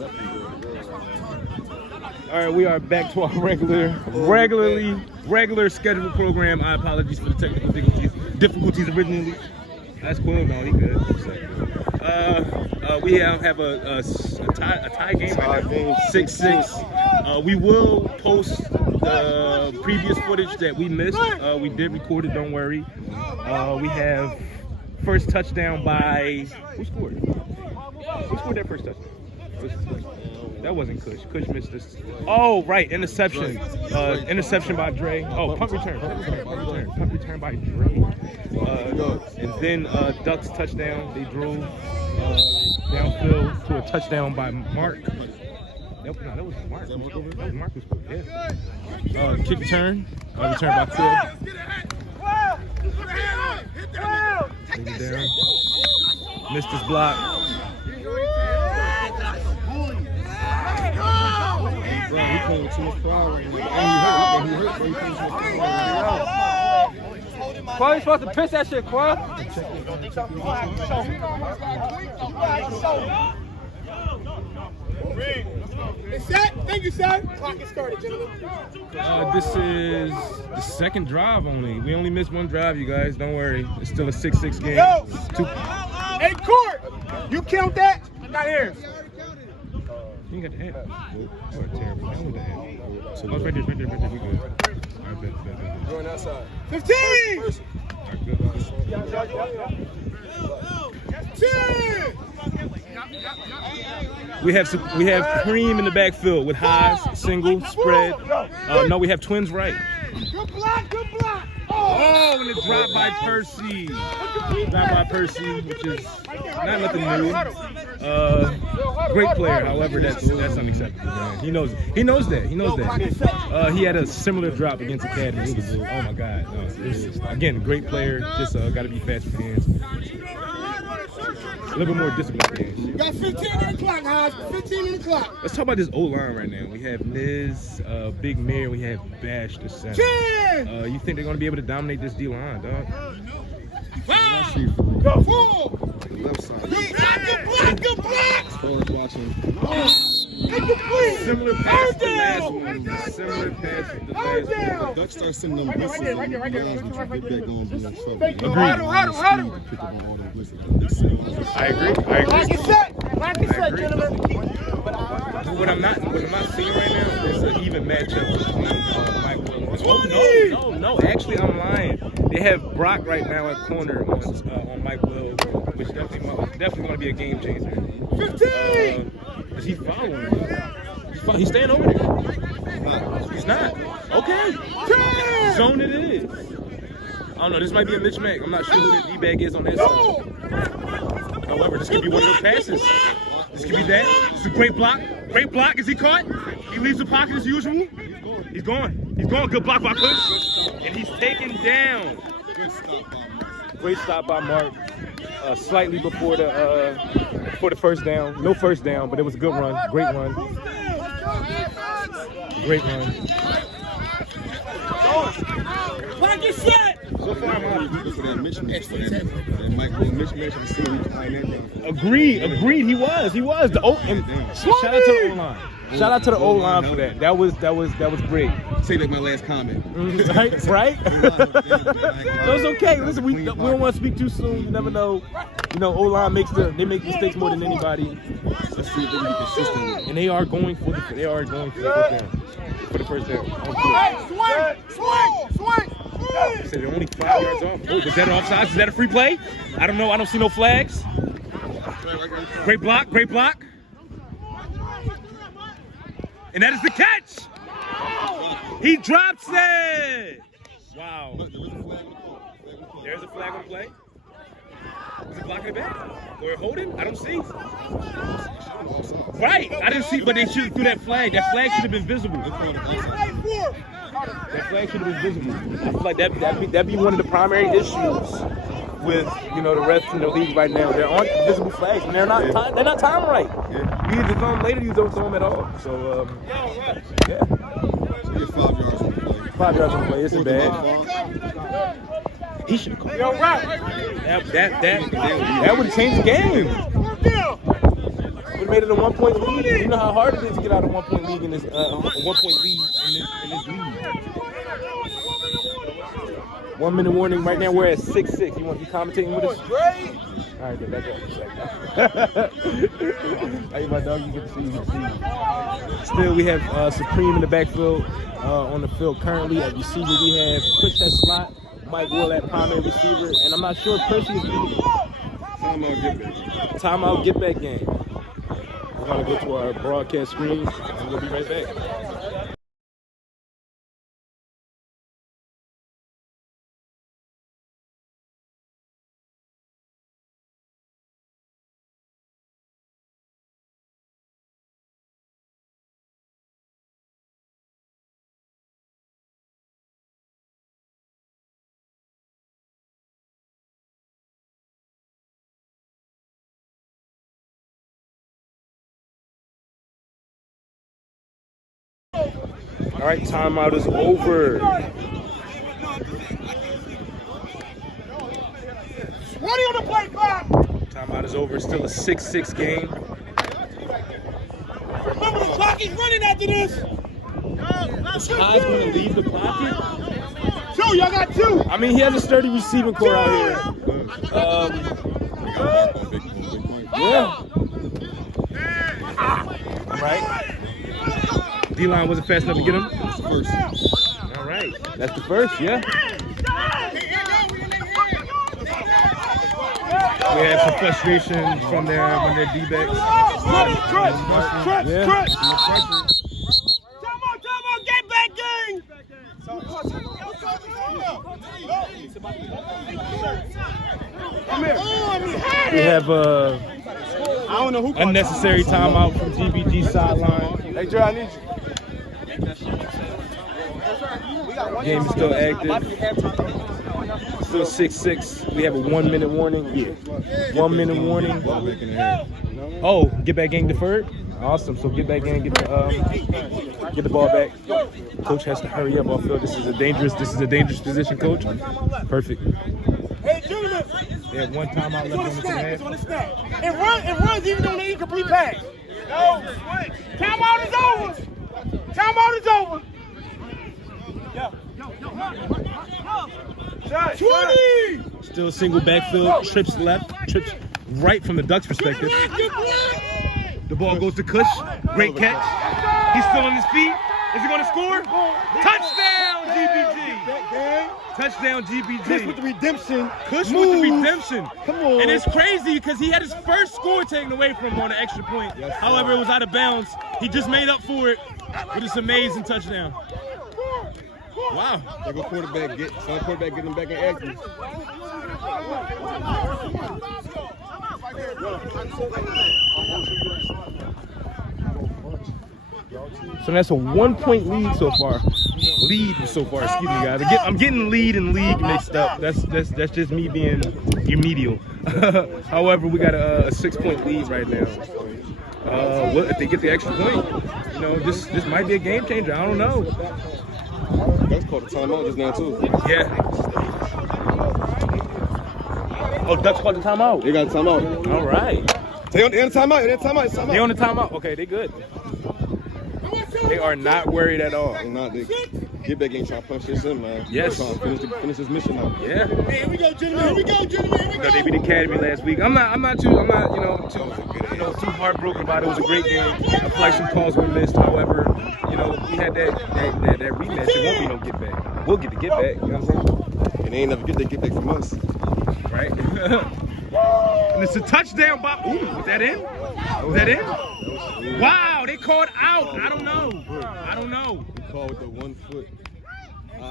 All right, we are back to our regular scheduled program. I apologize for the technical difficulties originally. That's cool, no, he good. We have a tie game right now, 6-6. We will post the previous footage that we missed. We did record it, don't worry. We have first touchdown by, who scored? Who scored that first touchdown? That wasn't Kush. Kush missed this. Oh, right, interception. Interception by Dre. Oh, punt return by Dre. And then Ducks touchdown. They drove downfield to a touchdown by Mark. No, that was Mark. That was Mark who scored. Yeah. Kick return. Return by Phil. Take it down. Missed his block. Bro, he playing with too much power right now. And he hurt, bro. He playing too much power. Qual, you supposed to piss that shit, Qual? It's set. Thank you, sir. Clock is started, gentlemen. This is the second drive only. We only missed one drive, you guys. Don't worry. It's still a 6-6 game. Yo! Hey, Court! You count that? Not here. You ain't got the app. Oh, terrible. I want the app. So it's right there. We good. All right, bet. Going outside. 15! All right, good. 10! We have Cream in the backfield with highs, single, spread. No, we have twins right. Good block. Oh, and a drop by Percy. Which is not nothing new. Great player, however, that's unacceptable, man. He knows that. He had a similar drop against Academy. Oh my God. Again, great player. Just got to be fast with hands. A little bit more disciplined hands. You got 15 in the clock, Haas. 15 in the clock. Let's talk about this O-line right now. We have Niz, Big Mir, we have Bash the center. 10! You think they're going to be able to dominate this D-line, dog? 5! Go! 4! Left side. Good block! Spoilers watching. Incomplete! Similar pass to the last one. The Ducks start sending them blitzes. Right there. Get back going, be in trouble. Huddle. I agree. Lock it set, gentlemen. What I'm not seeing right now is an even matchup between Mike Williams. Oh no! Actually, I'm lying. They have Brock right now at corner on Mike Will, which definitely going to be a game changer. 15. Is he following? He's staying over there. He's not. Okay. 10. Zone it is. I don't know. This might be a mismatch. I'm not sure who the D-bag is on that side. However, this could be one of those passes. This could be that. It's a great block. Is he caught? He leaves the pocket as usual. He's gone. Good block by Kush. And he's taken down. Great stop by Mark. Slightly before the first down. No first down, but it was a good run. Great run. Lock it set. So far, I'm out for that mismatch. That Mike Will mismatch to see who can find that down. Agreed. He was. The shout out to the O-line. Shout out to the O-line for that. That was great. Say that my last comment. Right? No, it's okay. Listen, we don't want to speak too soon. You never know. O-line make mistakes more than anybody. Let's see if they can be consistent. And they are going for the first down. Hey, swing! They said they're only 5 yards off. Oh, was that an offside? Is that a free play? I don't know. I don't see no flags. Great block. And that is the catch. He drops it. Wow. There's a flag on the play. Is it blocking it back? Or holding? I don't see. Right. I didn't see, but they should have threw that flag. That flag should have been visible. That flag should have been visible. I feel like that'd be one of the primary issues with the refs in the league right now. There aren't visible flags, and they're not timed right. You either throw them later, you don't throw them at all. So yeah. So you're 5 yards on the play. 5 yards on the play isn't bad. He should have called. Yo, right. That would have changed the game. Would have made it a 1-point lead. You know how hard it is to get out of a 1-point lead in this 1-point lead in this league. 1 minute warning. Right now we're at 6-6. You want to be commentating with us? All right, then back up. Hey, my dog, you get to see you. Still, we have Supreme in the backfield on the field currently. At receiver, we have Push at slot, Mike Will at primary receiver, and I'm not sure if Percy is timeout get back game. We're gonna go to our broadcast screen and we'll be right back. All right, timeout is over. 20 on the play clock. Timeout is over. Still a 6-6 game. Remember the clock is running after this. Is Haas going to leave the pocket? 2, y'all got 2. I mean, he has a sturdy receiving core out here. Yeah. All right. D-line wasn't fast enough to get him. First. All right. That's the first, yeah. We had some frustration from their D-backs. Yeah. Time out, get back game. We have unnecessary timeout from GBG sideline. Hey, Joe, I need you. Game is still active. Still 6-6. We have a 1 minute warning. Yeah. 1 minute warning. Oh, get back game deferred? Awesome. So get back game, get the ball back. Coach has to hurry up off field. This is a dangerous position, coach. Perfect. Hey, gentlemen. They have one timeout left on the half. It runs even on the incomplete pass. Timeout is over. Timeout is over. 20. Still single backfield. Trips left. Trips right from the Ducks' perspective. The ball goes to Kush. Great catch. He's still on his feet. Is he going to score? Touchdown, GBG. Touchdown, GBG. Kush with the redemption. Kush with the redemption. Come on. And it's crazy because he had his first score taken away from him on an extra point. However, it was out of bounds. He just made up for it with this amazing touchdown. Wow. They go quarterback get him back in action. So that's a 1-point lead so far. Excuse me, guys. I'm getting lead and league mixed up. That's just me being remedial. However, we got a 6-point lead right now. If they get the extra point, you know, this might be a game changer. I don't know. That's called a timeout just now too. Yeah. Oh, Ducks called the timeout. They got a timeout. All right. They on the timeout. They on the timeout. Okay, they good. They are not worried at all. They not. They get back in, trying to punch this in, man. Yes. Trying to finish this mission out. Yeah. Here we go, gentlemen. You know, they beat the Academy last week. I'm not too heartbroken about it. It was a great game. I feel like some calls were missed. However, you know, we had that rematch. It won't be no get back. We'll get the get back. You know what I'm saying? And they ain't never get that get back from us. Right. And it's a touchdown by. Ooh, was that in? Was that in? Wow, they called out. I don't know. We called with the 1 foot. I don't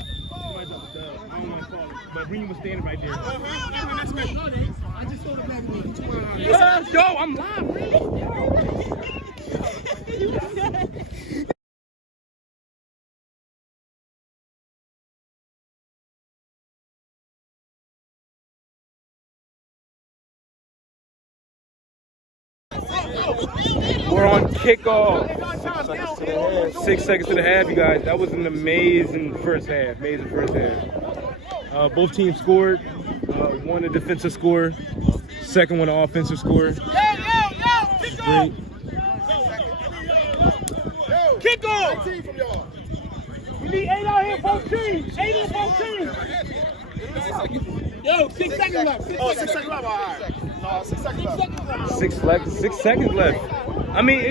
want to call it, but Reem was standing right there. Yo, I'm live, We're on kickoff. 6 seconds to the half, you guys. That was an amazing first half. Both teams scored. One a defensive score, second one an offensive score. Great. kickoff. We need 8 out here, both teams. 8 on both teams. Yo, 6 seconds left. Oh, 6 seconds left. All right. No, 6 seconds left. 6 seconds left. I mean,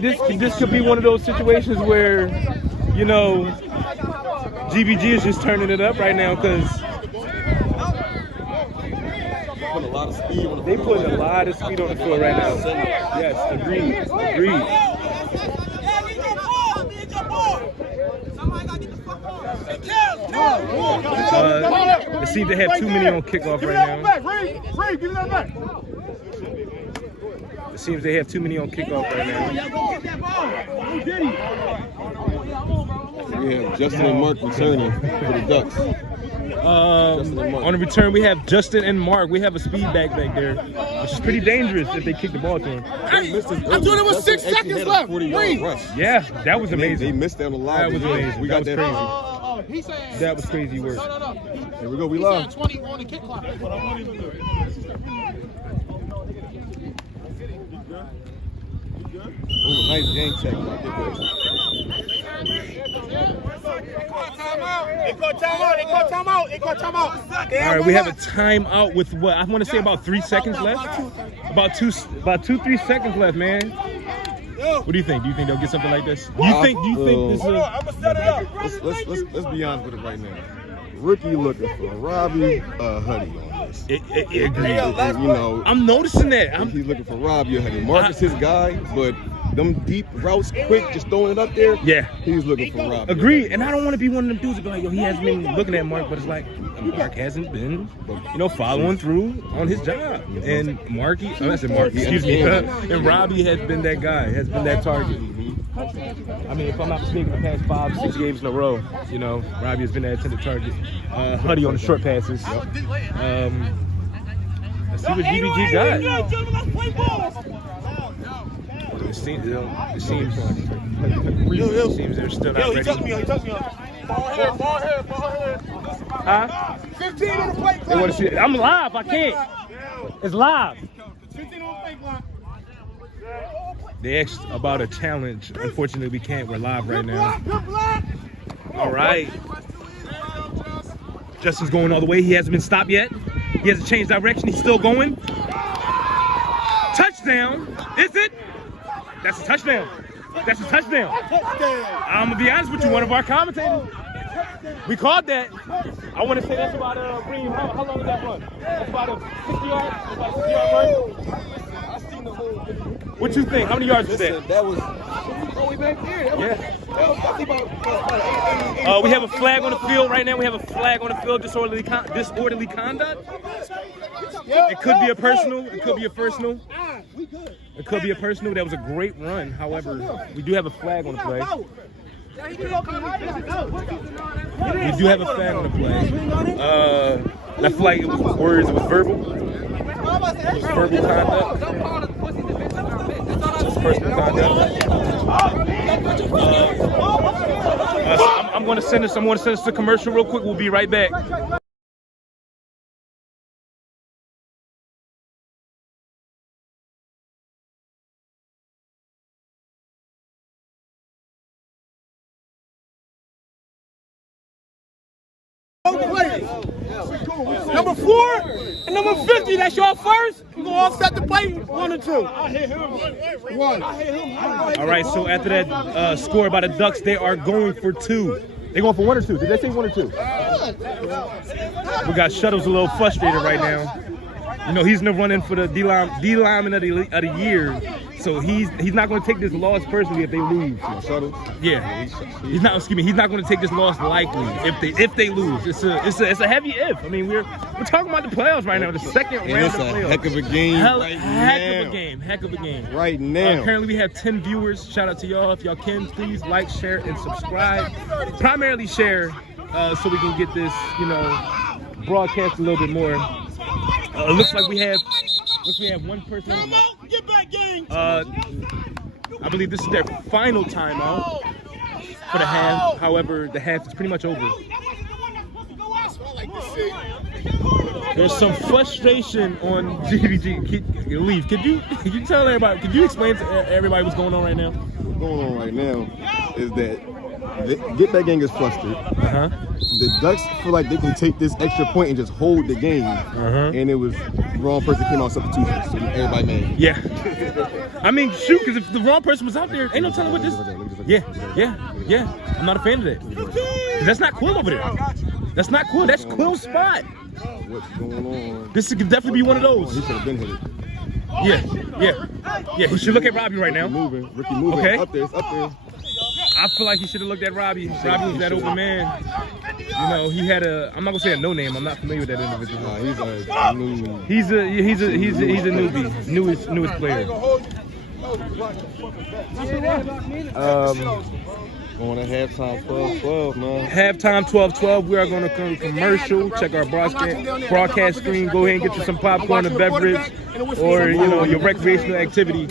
this could be one of those situations where, you know, GBG is just turning it up right now because they put a lot of speed on the field right now. Yes, agreed. It seems they have too many on kickoff right now. Reed, give me that back. It seems they have too many on kickoff right now. We have Justin and Mark returning for the Ducks. On the return, we have Justin and Mark. We have a speed back there, which is pretty dangerous if they kick the ball to him. I thought it was 6 seconds left. Yeah, that was amazing. They missed down the line. That was amazing. We got that crazy. He said, that was crazy work. No. Here we go. We live. 20 on the kick clock. Ooh, nice game check. They call timeout. All right, we have a timeout with what I want to say about 3 seconds left. About 3 seconds left, man. What do you think? Do you think they'll get something like this? Do you think this is? I'm gonna set it up. Let's be honest with it right now. Rookie looking for Robbie Huddy on this. Agreed. You know, I'm noticing that. he's looking for Robbie Huddy. Marcus his guy, but them deep routes, quick, just throwing it up there. Yeah. He's looking for Robbie. Agreed. And I don't want to be one of them dudes that be like, yo, he hasn't been looking at Mark, but it's like Mark hasn't been, following through on his job. And excuse me. And Robbie has been that guy, has been that target. I mean, if I'm not mistaken, the past 5-6 games in a row, Robbie has been that intended target. Huddy on the short passes. Let's see what GBG got. It seems they're still not ready. He took me on. Ball here. Huh? 15 on the play They want to see it. I'm live. I can't. It's live. 15 on the play clock. They asked about a challenge. Unfortunately, we can't. We're live right now. Good block. All right. Justin's going all the way. He hasn't been stopped yet. He hasn't changed direction. He's still going. Touchdown. Is it? That's a touchdown. That's a touchdown. I'm going to be honest with you. One of our commentators, we called that. I want to say that's about Bream. How long did that run? That's about a 60-yard run. What you think? How many yards was that? That was we have a flag on the field right now. We have a flag on the field. Disorderly conduct. It could be a personal. It could be a personal. It could be a personal. That was a great run. However, we do have a flag on the play. We do have a flag on the play. That flag, it was words. It was verbal. It was verbal conduct. Personal conduct. I'm going to send us to commercial real quick. We'll be right back. Number 4 and number 50, that's your first. You gonna offset the play 1 or 2. I hit him. 1. All right, so after that score by the Ducks, they are going for 2. They going for 1 or 2? Did they say 1 or 2? We got Shuttles a little frustrated right now. He's in the running for the D lineman of the year. So he's not going to take this loss personally if they lose. Yeah, he's not. Excuse me. He's not going to take this loss lightly if they lose. It's a heavy if. I mean, we're talking about the playoffs right now. The second round of playoffs. Heck of a game. Heck of a game. Right now. Currently, we have 10 viewers. Shout out to y'all. If y'all can, please like, share, and subscribe. Primarily share, so we can get this, broadcast a little bit more. It looks like we have one person. Get back, game. I believe this is their final timeout for the half. However, the half is pretty much over. There's some frustration on GBG. Leave. Could you tell everybody? Could you explain to everybody what's going on right now? What's going on right now is that Get Back Gang is flustered. The Ducks feel like they can take this extra point and just hold the game. And it was the wrong person came out substitution, so everybody mad. Yeah. I mean, shoot, because if the wrong person was out there, ain't no telling what this. Yeah. I'm not a fan of that. 'Cause that's not Quill over there. That's not Quill. That's Quill's spot. What's going on? This could definitely be one of those. He should have been hit it. Yeah. He should look at Robbie right now. Ricky moving. Okay. Up there. It's up there. I feel like he should have looked at Robbie. Robbie was that open man. You know, he had a. I'm not gonna say a no name. I'm not familiar with that individual. Nah, he's a newbie, newest player. Going at halftime 12-12, man. Halftime 12-12. We are going to come commercial. Check our broadcast screen. Go ahead and get you some popcorn and beverage, or your recreational activity.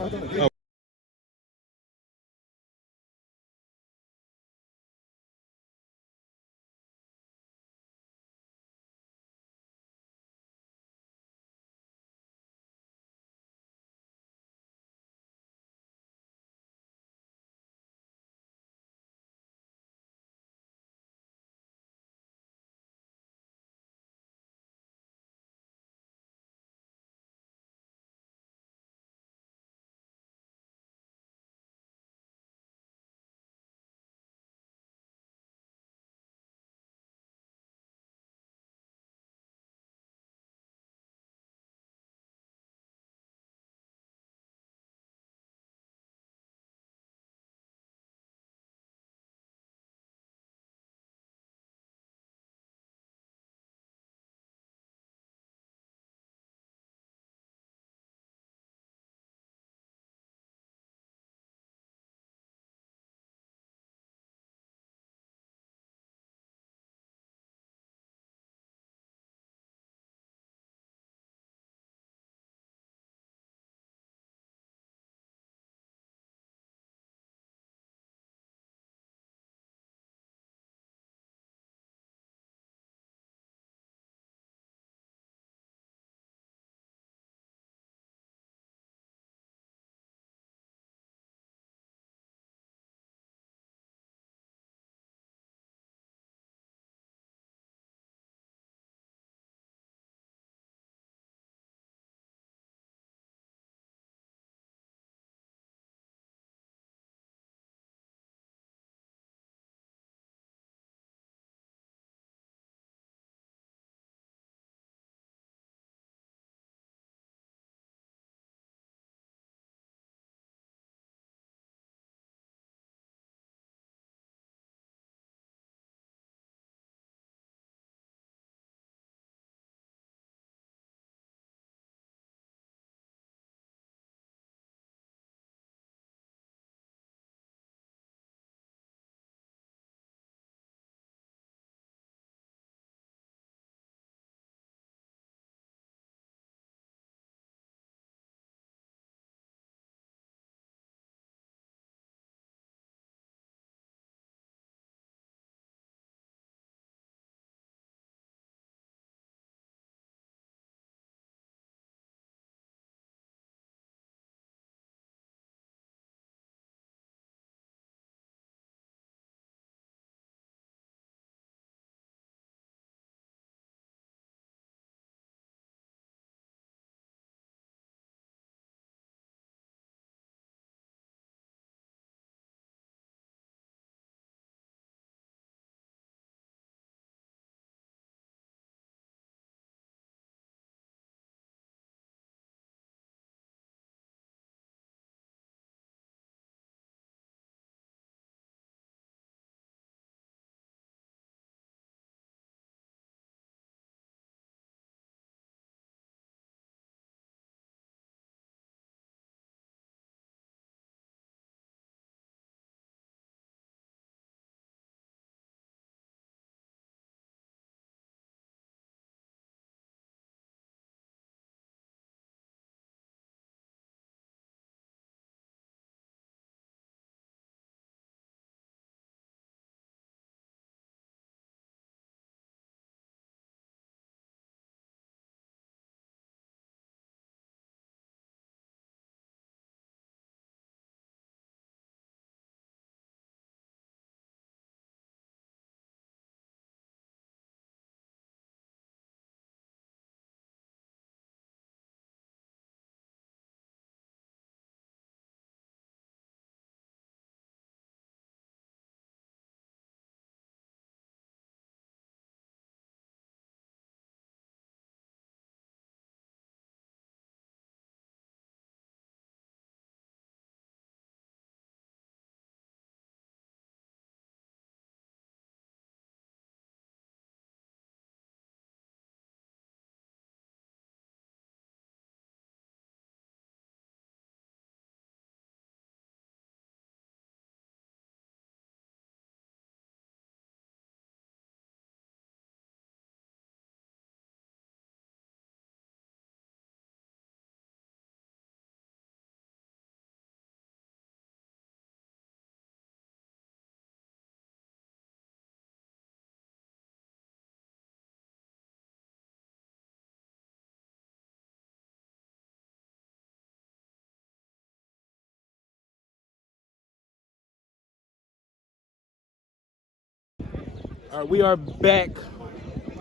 All right, we are back.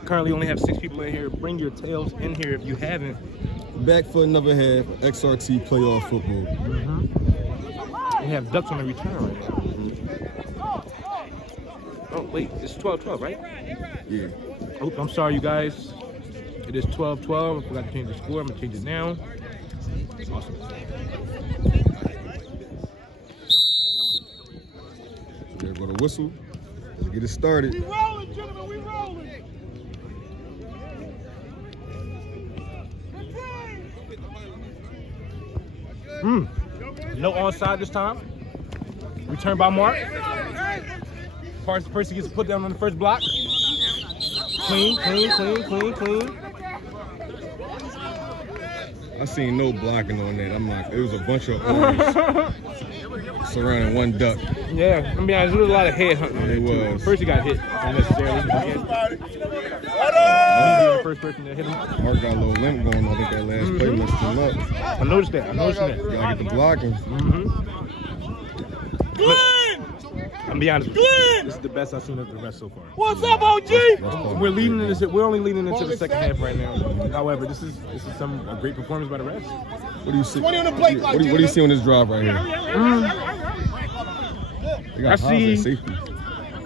Currently only have 6 people in here. Bring your tails in here if you haven't. Back for another half of XRT playoff football. We have Ducks on the return right now. Oh, wait, it's 12-12, right? Yeah. Oh, I'm sorry, you guys. It is 12-12. I forgot to change the score. I'm going to change it now. Awesome. There go the whistle. Let's get it started. We rolling, gentlemen, we rolling. No onside this time. Return by Mark. Person gets put down on the first block. Clean. I seen no blocking on that. I'm like, it was a bunch of orange surrounding one duck. Yeah, I mean, there was a lot of head hunting. It was. First he got hit unnecessarily. The first person that hit him. Mark got a little limp going on. I think that last play messed him up. I noticed that. Gotta get the blocking. I'm gonna be honest with you. This is the best I've seen of the rest so far. What's up, OG? We're leading in this. We're only leading into the second half right now. However, this is a great performance by the refs. What do you see? 20 on the plate clock, What do you see on this drive right here? They got I see- Haas at safety.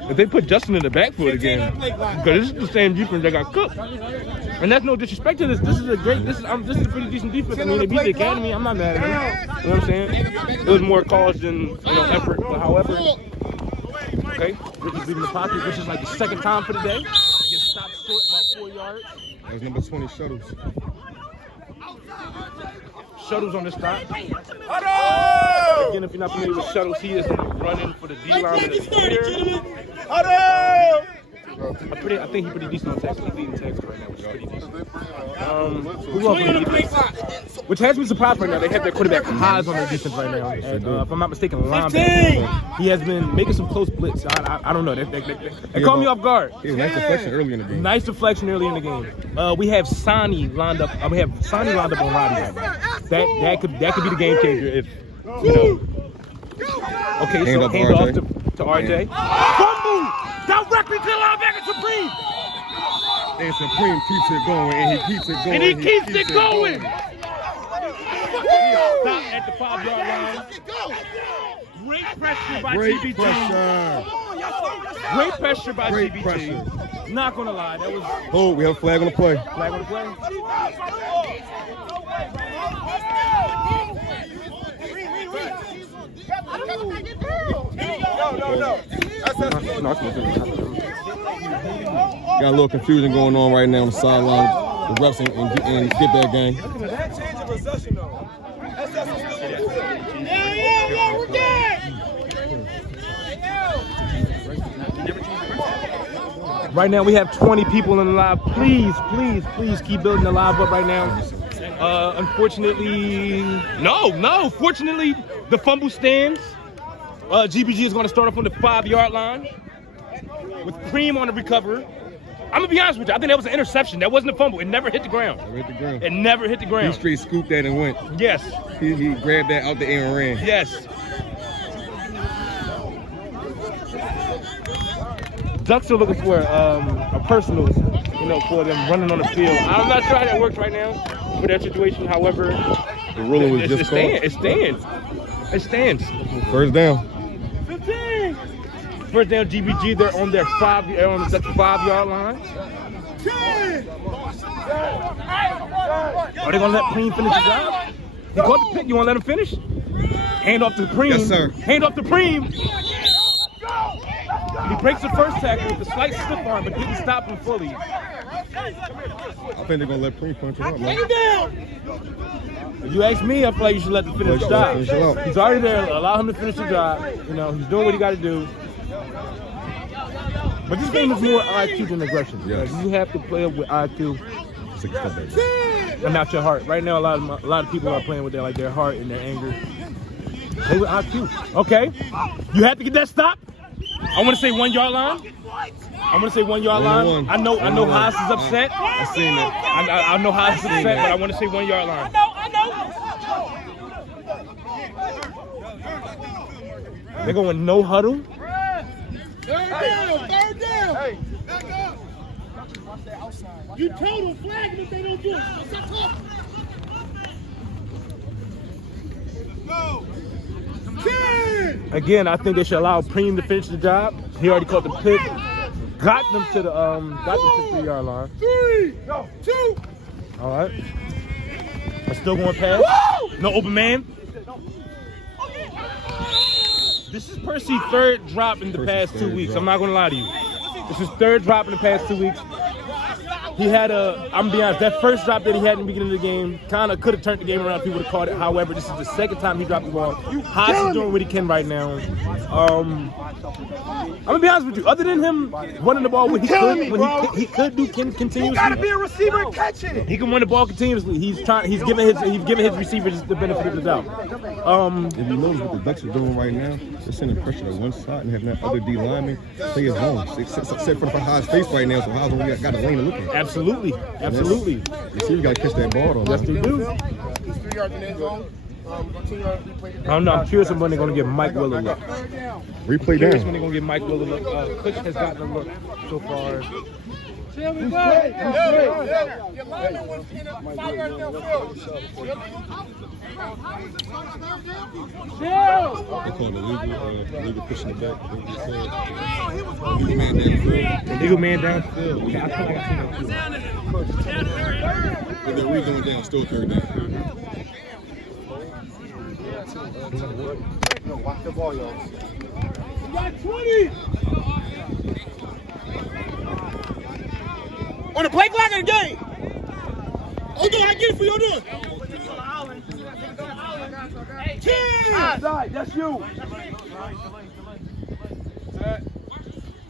If they put Justin in the backfield again, because this is the same defense that got cooked, and that's no disrespect to this. This is a great. This is a pretty decent defense. I mean, they beat the academy. I'm not mad at them. You know what I'm saying? It was more cause than effort. But however, okay, Rich is leaving the pocket, which is like the second time for the day. Gets stopped short about 4 yards. That was number 20 Shuttles. Shuttles on the stop. Again, if you're not familiar with Shuttles, he is running for the D line in the theater. I think he's pretty decent on tackle. He's leading tackles right now, which is pretty decent. Who else on the defense? Which has me surprised right now. They have their quarterback Haas on their defense right now. And, if I'm not mistaken, linebacker. He has been making some close blitz. I don't know. They caught me off guard. He had a nice deflection early in the game. Nice deflection early in the game. We have Sonny lined up. We have Sonny lined up on Roddy right now. That could be the game changer if you know. Okay, so hand off to RJ. Fumble directly to the linebacker Supreme. And Supreme keeps it going, and he keeps it going. And he keeps it going. Stop at the 5-yard line. Great pressure by GBG. Great pressure by GBG. Not gonna lie, that was. Oh, we have a flag on the play. Flag on the play. No. Got a little confusion going on right now on the sideline. The refs and get that game. That change of possession, though. Yeah, we're good. Right now we have 20 people in the live. Please keep building the live up right now. Unfortunately, no. Fortunately, the fumble stands. GBG is going to start off on the 5-yard line with Cream on the recovery. I'm going to be honest with you. I think that was an interception. That wasn't a fumble. It never hit the ground. It never hit the ground. He straight scooped that and went. Yes. He grabbed that out the air and ran. Yes. Ducks are looking for a personal, for them running on the field. I'm not sure how that works right now for that situation. However, the ruling was just called. It stands. First down. 15. First down, GBG. They're on their 5-yard line. 10. Are they gonna let Preem finish the job? He caught the pick. You wanna let him finish? Hand off to Preem. Yes, sir. Hand off to Preem. He breaks the first tackle with a slight stiff arm, but didn't stop him fully. I think they're gonna let Preem punch it up, man. If you ask me, I feel like you should let him finish the job. He's already there. Allow him to finish the job. He's doing what he got to do. But this game is more IQ than aggression. Yes. Like, you have to play with IQ and not your heart. Right now, a lot of people are playing with their heart and their anger. Play with IQ. Okay, you have to get that stop. I want to say 1-yard line. I know Haas is upset. I seen that. I know Haas is upset, but I want to say 1-yard line. I know. They're going no huddle. Third down. You told them flag them if they don't do it. Stop talking. Go. 10. Again, I think they should allow Preem to finish the job. He already caught the pick. Got them to the 3-yard line. 3, 2. All right. I'm still going past. No open man. This is Percy's third drop in the past 2 weeks. I'm not going to lie to you. This is third drop in the past 2 weeks. He had I'm going to be honest, that first drop that he had in the beginning of the game kind of could have turned the game around if he would have caught it. However, this is the second time he dropped the ball. Haas is doing what he can right now. I'm going to be honest with you. Other than him running the ball when he could do continuously. You got to be a receiver and catch it. He can run the ball continuously. He's giving his receivers the benefit of the doubt. If you notice what the Ducks are doing right now, they're sending pressure to one side and having that other D lineman play his zone. Set for Haas' face right now, so Haas only got a lane to look at. Absolutely. You see, you got to catch that ball though. Yes, they do. He's 3 yards in the end zone. I'm curious when they're going to give Mike Will a look. Replay Curious down. when they're going to give Mike Will a look. Coach has gotten a look so far. Here we go. Your lineman was in a 5 yard downfield. They call it illegal pushing it back. Legal man downfield. Okay, I feel like I seen that too. But they're really going down, still third down. Watch the ball, y'all. You got 20. On the play clock in the game. Oh, no, I get it for you. Do it. 10. That's you.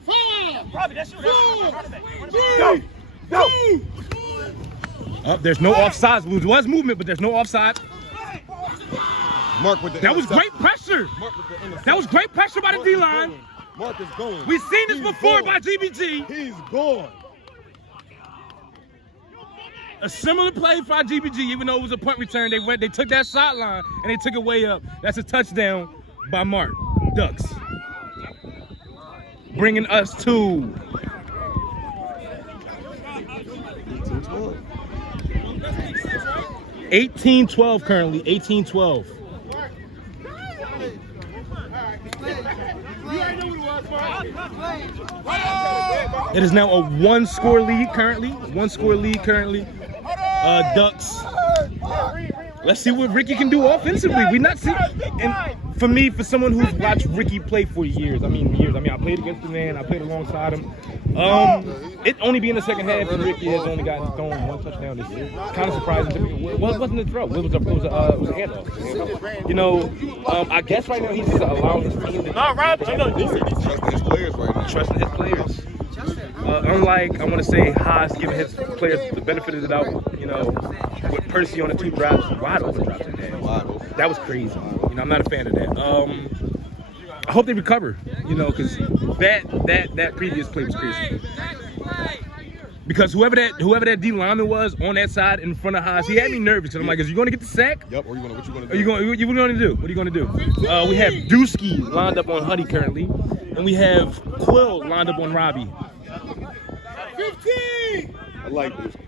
5. Robbie, that's you. 4, 3, 2. There's no offsides. There was movement, but there's no offside. Mark with the That was great pressure. That was great pressure by the D-line. Mark is going. We've seen this before by GBG. He's gone. A similar play by GBG, even though it was a punt return. They took that sideline and they took it way up. That's a touchdown by Mark. Ducks. Bringing us to 18-12 currently. 18-12. It is now a one-score lead currently. Ducks. Let's see what Ricky can do offensively. We not see. And for me, for someone who's watched Ricky play for years. I played against the man. I played alongside him. It only being the second half, and Ricky has only gotten thrown one touchdown this year. It's kind of surprising to me. Well, it wasn't a throw. It was a handoff. You know, I guess right now he's just allowing his team to Trusting his players right now. trusting his players. Unlike, I want to say, Haas giving his players the benefit of the doubt, you know, with Percy on the 2 drops, wide open drops in there. That was crazy. You know, I'm not a fan of that. I hope they recover, you know, because that previous play was crazy. Because whoever that D lineman was on that side in front of Haas, he had me nervous. Because I'm like, is you going to get the sack? Yep. Or what you going to do? What are you going to do? What are you going to do? We have Dusky lined up on Huddy currently, and we have Quill lined up on Robbie. 15. I like Dusky.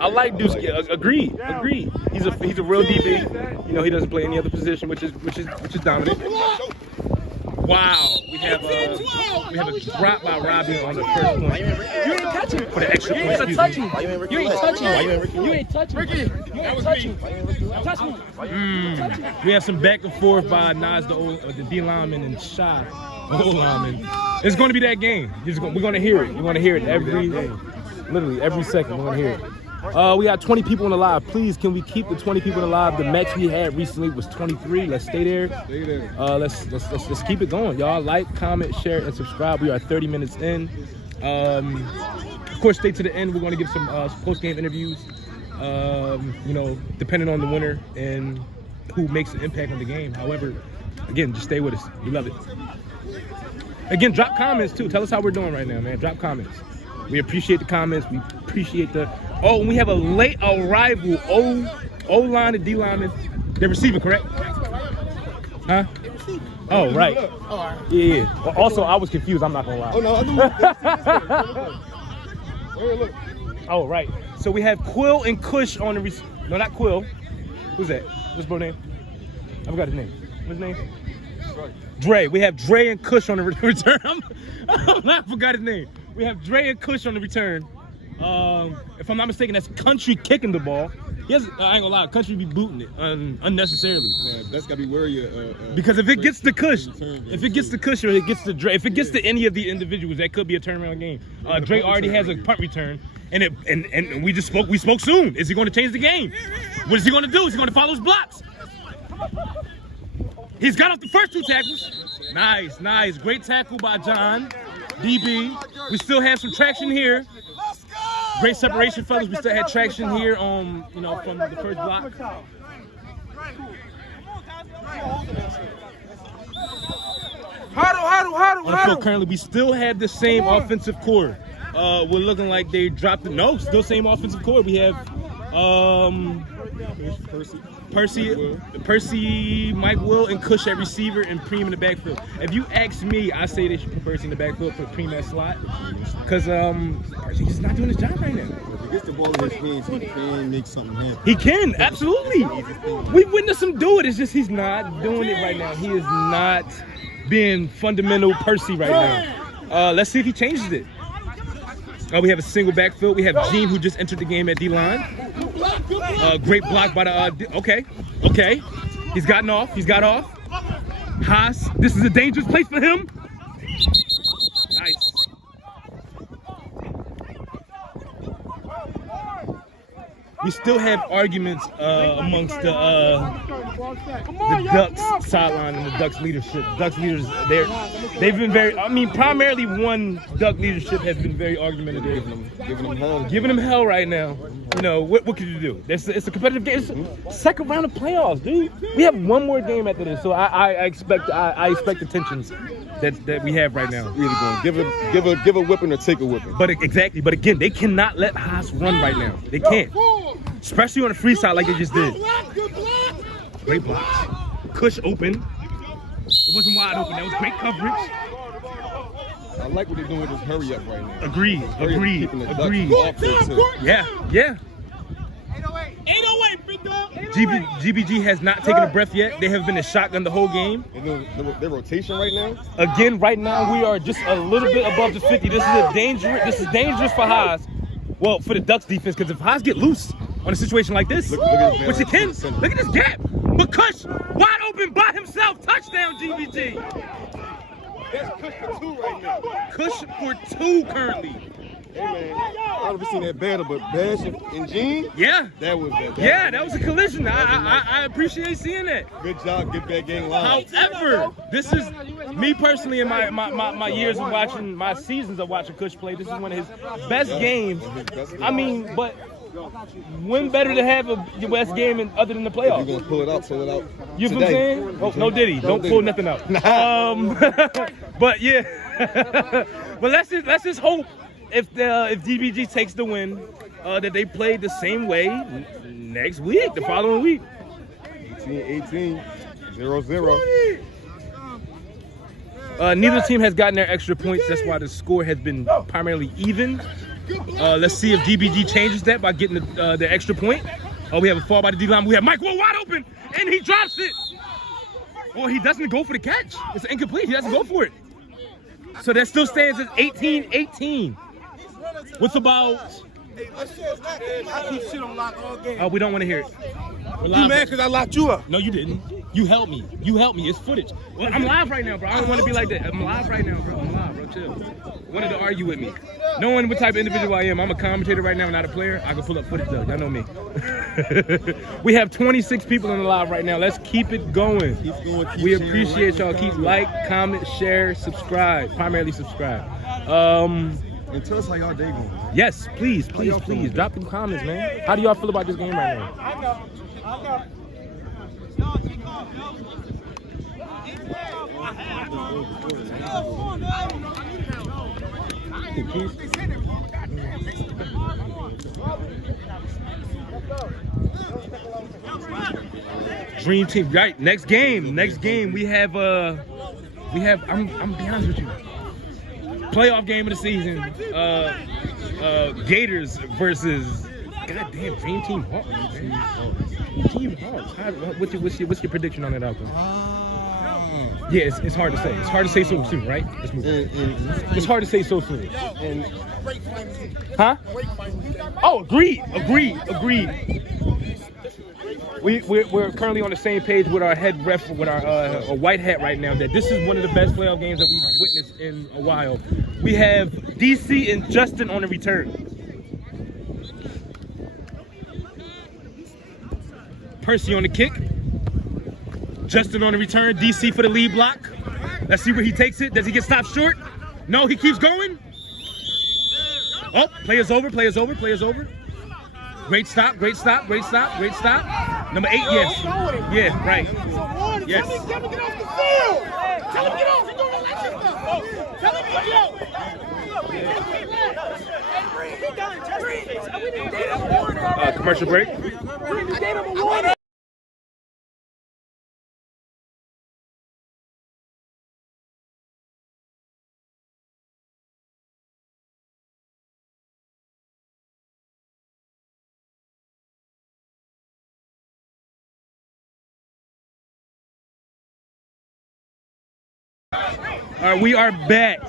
I like Dusky. Agreed. He's a real DB. You know, he doesn't play any other position, which is dominant. Wow, we have a drop by Robbie on the first point. You ain't touching. For the extra point. You ain't touching. Touch me. We have some back and forth by Nas, the D lineman, and Shy, the O lineman. It's going to be that game. We're going to hear it. You're going to hear it literally every second. We're going to hear it. We got 20 people in the live. Please, can we keep the 20 people in the live? The match we had recently was 23. Let's stay there. Let's keep it going, y'all. Like, comment, share, and subscribe. We are 30 minutes in. Of course, stay to the end. We're going to give some post-game interviews. You know, depending on the winner and who makes an impact on the game. However, again, just stay with us. We love it. Again, drop comments too. Tell us how we're doing right now, man. Drop comments. We appreciate the comments. We appreciate the. Oh, and we have a late arrival O-line and D-lineman. They're receiving, correct? Huh? Oh, right. Yeah. Well, also, I was confused. I'm not gonna lie. Oh no, I do. Look. Oh, right. So we have Quill and Kush on the no, not Quill. Who's that? What's bro name? I forgot his name. What's his name? Dre. We have Dre and Kush on the return. I forgot his name. We have Dre and Kush on the return. If I'm not mistaken, that's Country kicking the ball. Yes, I ain't gonna lie, Country be booting it unnecessarily. Man, that's gotta be wary. Because if it gets to Kush, or it gets to Dre, if it gets to any of the individuals, that could be a turnaround game. Dre already has a punt return, and we spoke soon. Is he going to change the game? What is he going to do? Is he going to follow his blocks? He's got off the first 2 tackles. Nice. Great tackle by John. DB. We still have some traction here. Great separation, fellas. We still had traction here from the first block. Huddle. On the field currently, we still have the same offensive core. We're looking like they dropped it. No, still same offensive core. We have Percy, Mike Will, and Kush at receiver, and Preem in the backfield. If you ask me, I say they should put Percy in the backfield, put Preem at slot, because Percy's not doing his job right now. If he gets the ball in his hands, he can make something happen. He can, absolutely. We've witnessed him do it. It's just he's not doing it right now. He is not being fundamental Percy right now. Let's see if he changes it. We have a single backfield. We have Gene, who just entered the game at D-line. Great block by the okay. He's gotten off. Haas, this is a dangerous place for him. Nice. We still have arguments amongst the Ducks sideline and the Ducks leadership. Ducks leaders, they've been primarily one Duck leadership has been very argumentative. Giving them hell right now. You know, what could you do? It's a competitive game. It's second round of playoffs, dude. We have one more game after this, so I expect the tensions that we have right now. Either going give a whipping or take a whipping. But again, they cannot let Haas run right now. They can't. Especially on the free side like they just did. Great block. Kush open. It wasn't wide open. That was great coverage. I like what they're doing with this hurry up right now. Agreed. Yeah. 808, big dog. GBG has not taken a breath yet. They have been a shotgun the whole game. Their rotation right now? Again, right now we are just a little bit above the 50. This is dangerous for Haas. Well, for the Ducks defense, because if Haas get loose on a situation like this, which it can, look at this gap. But Kush, wide open by himself. Touchdown, GBG. That's Kush for 2 right now. Kush for 2 currently. Hey, man, I've never seen that battle, but Bash and Gene? Yeah. That was a collision. I appreciate seeing that. Good job, get that game live. However, this is me personally in my years of watching, my seasons of watching Kush play. This is one of his best games. I mean, but when better to have your best game other than the playoffs? You're gonna pull it out. You know what I'm saying? Oh, no Diddy. Don't pull nothing out. But yeah. But let's just hope if GBG takes the win, that they play the same way next week, the following week. 18-18, 0-0. Neither team has gotten their extra points. That's why the score has been primarily even. Let's see if GBG changes that by getting the extra point. We have a fall by the D-line. We have Mike Will wide open, and he drops it. Or he doesn't go for the catch. It's incomplete. He doesn't go for it. So that still stands at 18-18. What's about... I keep shit on lock all game. We don't want to hear it. You mad because I locked you up? No, you didn't. You helped me. It's footage. Well, I'm live right now, bro. I don't want to be like that. I'm live right now, bro. Chill. Wanted to argue with me. Knowing what type of individual I am, I'm a commentator right now, not a player. I can pull up footage though. Y'all know me. We have 26 people in the live right now. Let's keep it going. We appreciate y'all. Keep like, comment, share, subscribe. Primarily subscribe. And tell us how y'all day going. Yes, please. Drop them comments, man. How do y'all feel about this game right now? I know. Dream team, right? Next game. We have. I'm be honest with you. playoff game of the season. Gators versus goddamn Dream Team Hawks. Team Hawks. What's your prediction on that outcome? Yeah, it's hard to say. It's hard to say so soon, right? Let's move on. It's hard to say so soon. Huh? Oh, agreed. We're currently on the same page with our head ref, with our white hat right now, that this is one of the best playoff games that we've witnessed in a while. We have DC and Justin on the return. Percy on the kick. Justin on the return. DC for the lead block. Let's see where he takes it. Does he get stopped short? No, he keeps going. Oh, play is over. Great stop. Number 8, yes. Yeah, right. Yes. Tell him to get off the field. Tell him to get off. He's doing electric stuff. Tell him to get off. Commercial break. All right, we are back.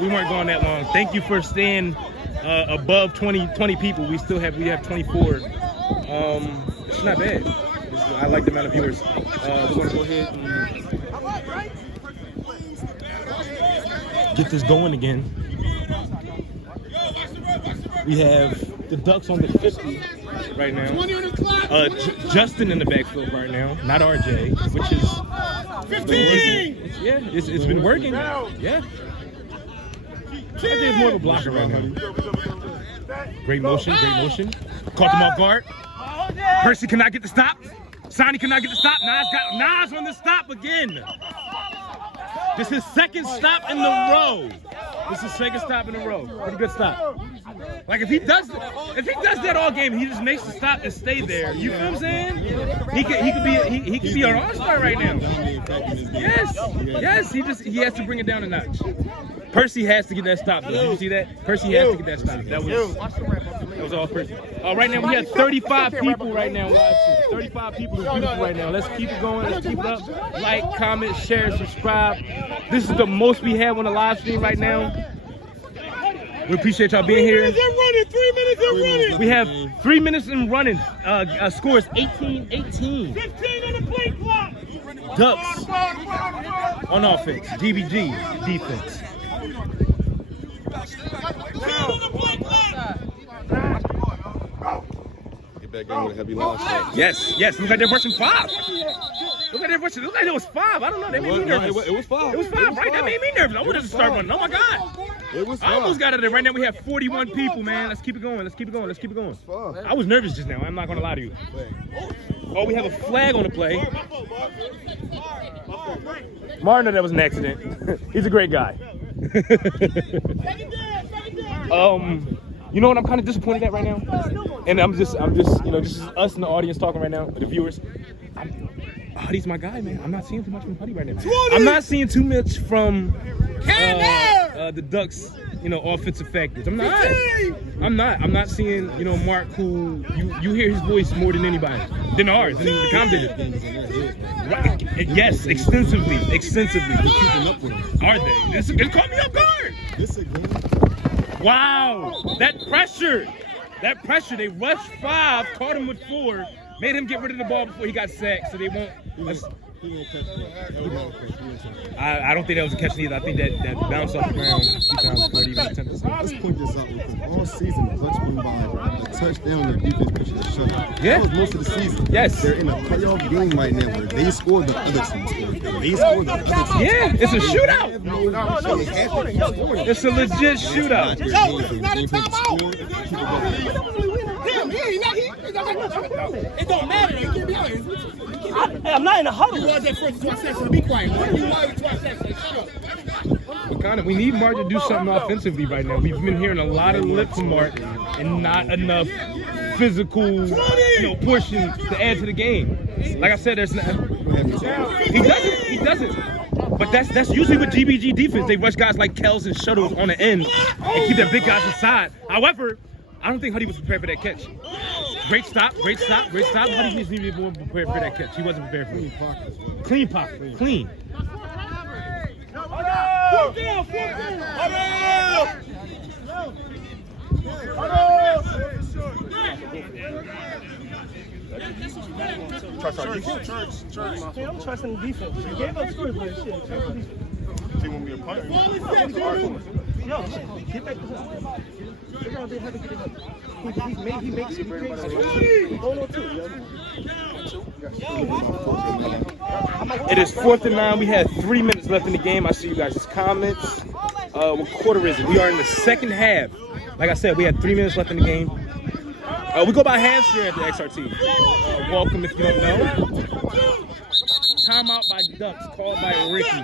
We weren't gone that long. Thank you for staying above 20 people. We have 24. It's not bad. I like the amount of viewers. We're going to go ahead and get this going again. We have the Ducks on the 50 right now. Justin in the backfield right now, not RJ, which is 15. Yeah, it's been working. Yeah. I think it's more of a blocker right now. Great motion. Caught them off guard. Percy cannot get the stop. Sonny cannot get the stop. Nas on the stop again. This is second stop in the row. Pretty good stop. Like if he does that all game, he just makes the stop and stay there. You feel what I'm saying? He could be an all-star right now. Yes. He has to bring it down a notch. Percy has to get that stop. Did you see that? Percy has to get that stop. That was all Percy. Right now we have 35 people right now watching. 35 people is beautiful right now. Let's keep it going. Let's keep it up. Like, comment, share, subscribe. This is the most we have on the live stream right now. We appreciate y'all being here. 3 minutes and running. We have 3 minutes and running. Score is 18-18. 15 on the play clock. Ducks on offense. GBG defense. Get back in with a heavy loss. Yes. Look at their version 5. Look like it was 5. I don't know. That made me nervous. It was 5. It was 5, right? That made me nervous. I wanted to start running. Oh my God. It was 5. I almost got it there. Right now we have 41 people, man. Let's keep it going. I was nervous just now. I'm not gonna lie to you. Oh, we have a flag on the play. Martin, that was an accident. He's a great guy. You know what I'm kind of disappointed at right now? And I'm just, just us in the audience talking right now, the viewers. Huddy's my guy, man. I'm not seeing too much from Huddy right now. I'm not seeing too much from the Ducks, offensive factors. I'm not seeing, Mark, who you hear his voice more than anybody, than ours, than the commentators. Right. Yes, extensively. Are they? It caught me off guard. Wow, that pressure. They rushed 5, caught him with 4. Made him get rid of the ball before he got sacked, so they won't. I don't think that was a catch either. I think that bounce off the ground 2 times before it even attempted. Let's point this out because all season the Ducks went by a touchdown. Their defense pitched a shutout. Yeah. That was most of the season. Yes. They're in a playoff game right now where they scored the other teams. Yeah, it's a shootout. No. It's a legit shootout. It don't matter. You can't be honest. I'm not in a huddle. You was that first 12 seconds. Be quiet. What are you lying 12 seconds? We need Mark to do something offensively right now. We've been hearing a lot of lip from Mark and not enough physical, portion to add to the game. Like I said, there's not. He doesn't. But that's usually with GBG defense. They rush guys like Kels and Shuttles on the end and keep their big guys inside. However, I don't think Huddy was prepared for that catch. Great stop. Huddy needs to be more prepared for that catch. He wasn't prepared for it. Clean pocket. Clean. I'm trusting the defense. You gave up scores, but shit. Team want me to punt. Yo, get back to the figure out they have to get it up. He makes it. Hold on to it, It is 4th and 9. We had 3 minutes left in the game. I see you guys' comments. What quarter is it? We are in the second half. Like I said, we had 3 minutes left in the game. We go by halves here at the XRT. Welcome if you don't know. Timeout by Ducks, called by Ricky.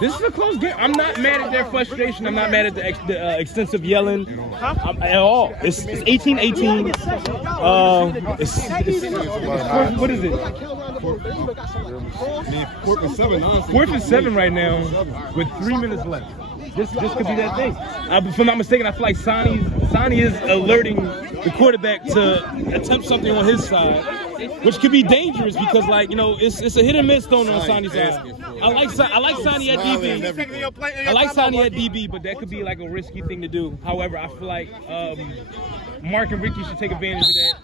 This is a close game. I'm not mad at their frustration. I'm not mad at the extensive yelling at all. It's 18-18. What is it? 4th and 7. 4th and 7 right now with 3 minutes left. This could be that thing. If I'm not mistaken, I feel like Sonny is alerting the quarterback to attempt something on his side, which could be dangerous because, like, you know, it's a hit or miss thone on Sonny's side. I like Sonny at DB. I like Sonny at DB, but that could be like a risky thing to do. However, I feel like Mark and Ricky should take advantage of that.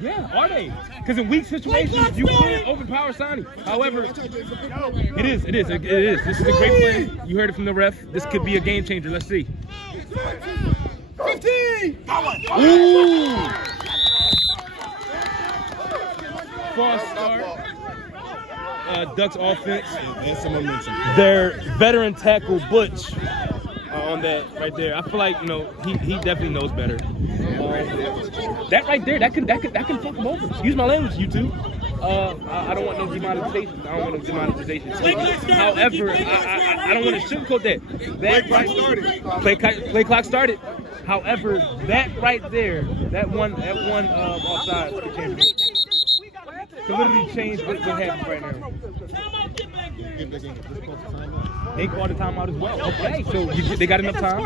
Yeah, are they? Because in weak situations, you can't overpower Sonny. However, it is. This is a great play. You heard it from the ref. This could be a game changer. Let's see. 15! Ooh! False start. Ducks offense. Their veteran tackle Butch on that right there. I feel like, you know, he definitely knows better. That right there, that can fuck him over. Excuse my language, YouTube. I don't want no demonetization. However, I don't want to sugarcoat that. Play clock started. However, that right there, that one offside could literally change what happens right now. They called the timeout as well. Okay, so they got enough time.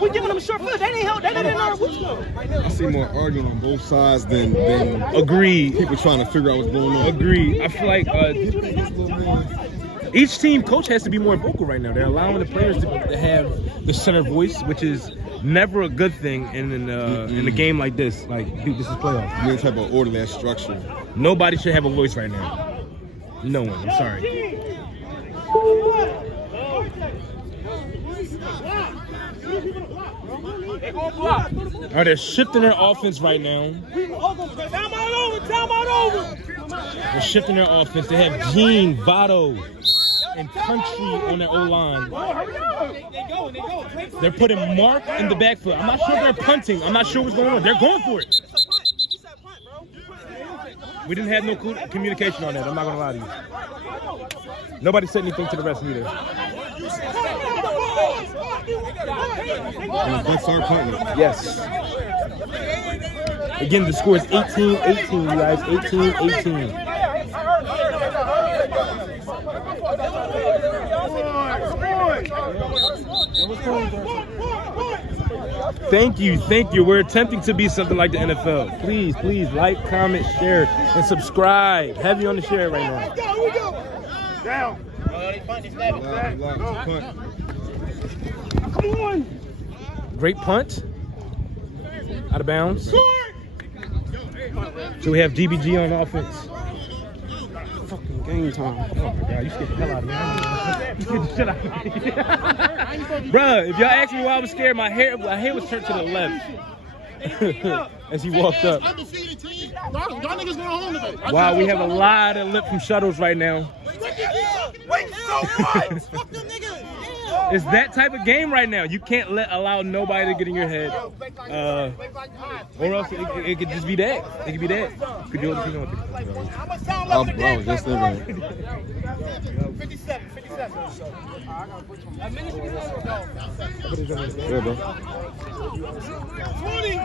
We're giving them a short foot. They didn't help. They didn't know which one. I see more arguing on both sides than Agreed. people trying to figure out what's going on. Agreed. I feel like each team coach has to be more vocal right now. They're allowing the players to have the center voice, which is never a good thing in a game like this. Like, dude, this is playoffs. You need to have an order, that structure. Nobody should have a voice right now. No one. I'm sorry. All right, they're shifting their offense right now. They're shifting their offense. They have Gene, Votto, and Country on their O-line. They're putting Mark in the backfield. I'm not sure if they're punting. I'm not sure what's going on. They're going for it. We didn't have no communication on that. I'm not going to lie to you. Nobody said anything to the rest either. That's our partner. Yes. Again, the score is 18-18, you guys. 18-18. Thank you. We're attempting to be something like the NFL. Please like, comment, share, and subscribe. Heavy on the share right now. Down. Come on. Great punt. Out of bounds. So we have GBG on offense. Fucking game time. Oh my God, you scared the hell out of me. You scared the shit out of me. Bruh, if y'all ask me why I was scared, my hair was turned to the left. As he walked up. Wow, we have a lot of lip from shuttles right now. It's that type of game right now. You can't allow nobody to get in your head, or else it could just be that. It could be that. Could do what you want. I was just thinking. 57. Yeah, bro. 20.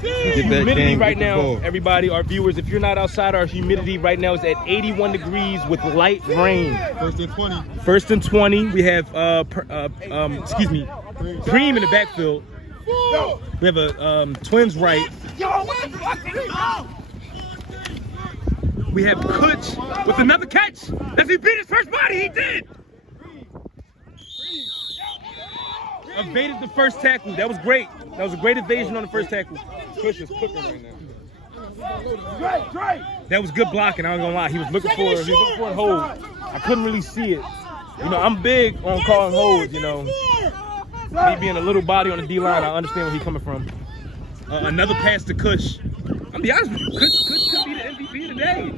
Humidity right now, everybody, our viewers, if you're not outside, our humidity right now is at 81 degrees with light rain. First and 20. We have Preem in the backfield. We have a Twins right. We have Kutch with another catch. As he beat his first body, he did. Evaded the first tackle. That was great. That was a great evasion on the first tackle. Kush is cooking right now. That was good blocking. I ain't gonna lie. He was looking for a hold. I couldn't really see it. You know, I'm big on calling holds. You know, me being a little body on the D line, I understand where he's coming from. Another pass to Kush. I'm be honest with you, Kush could be the MVP today.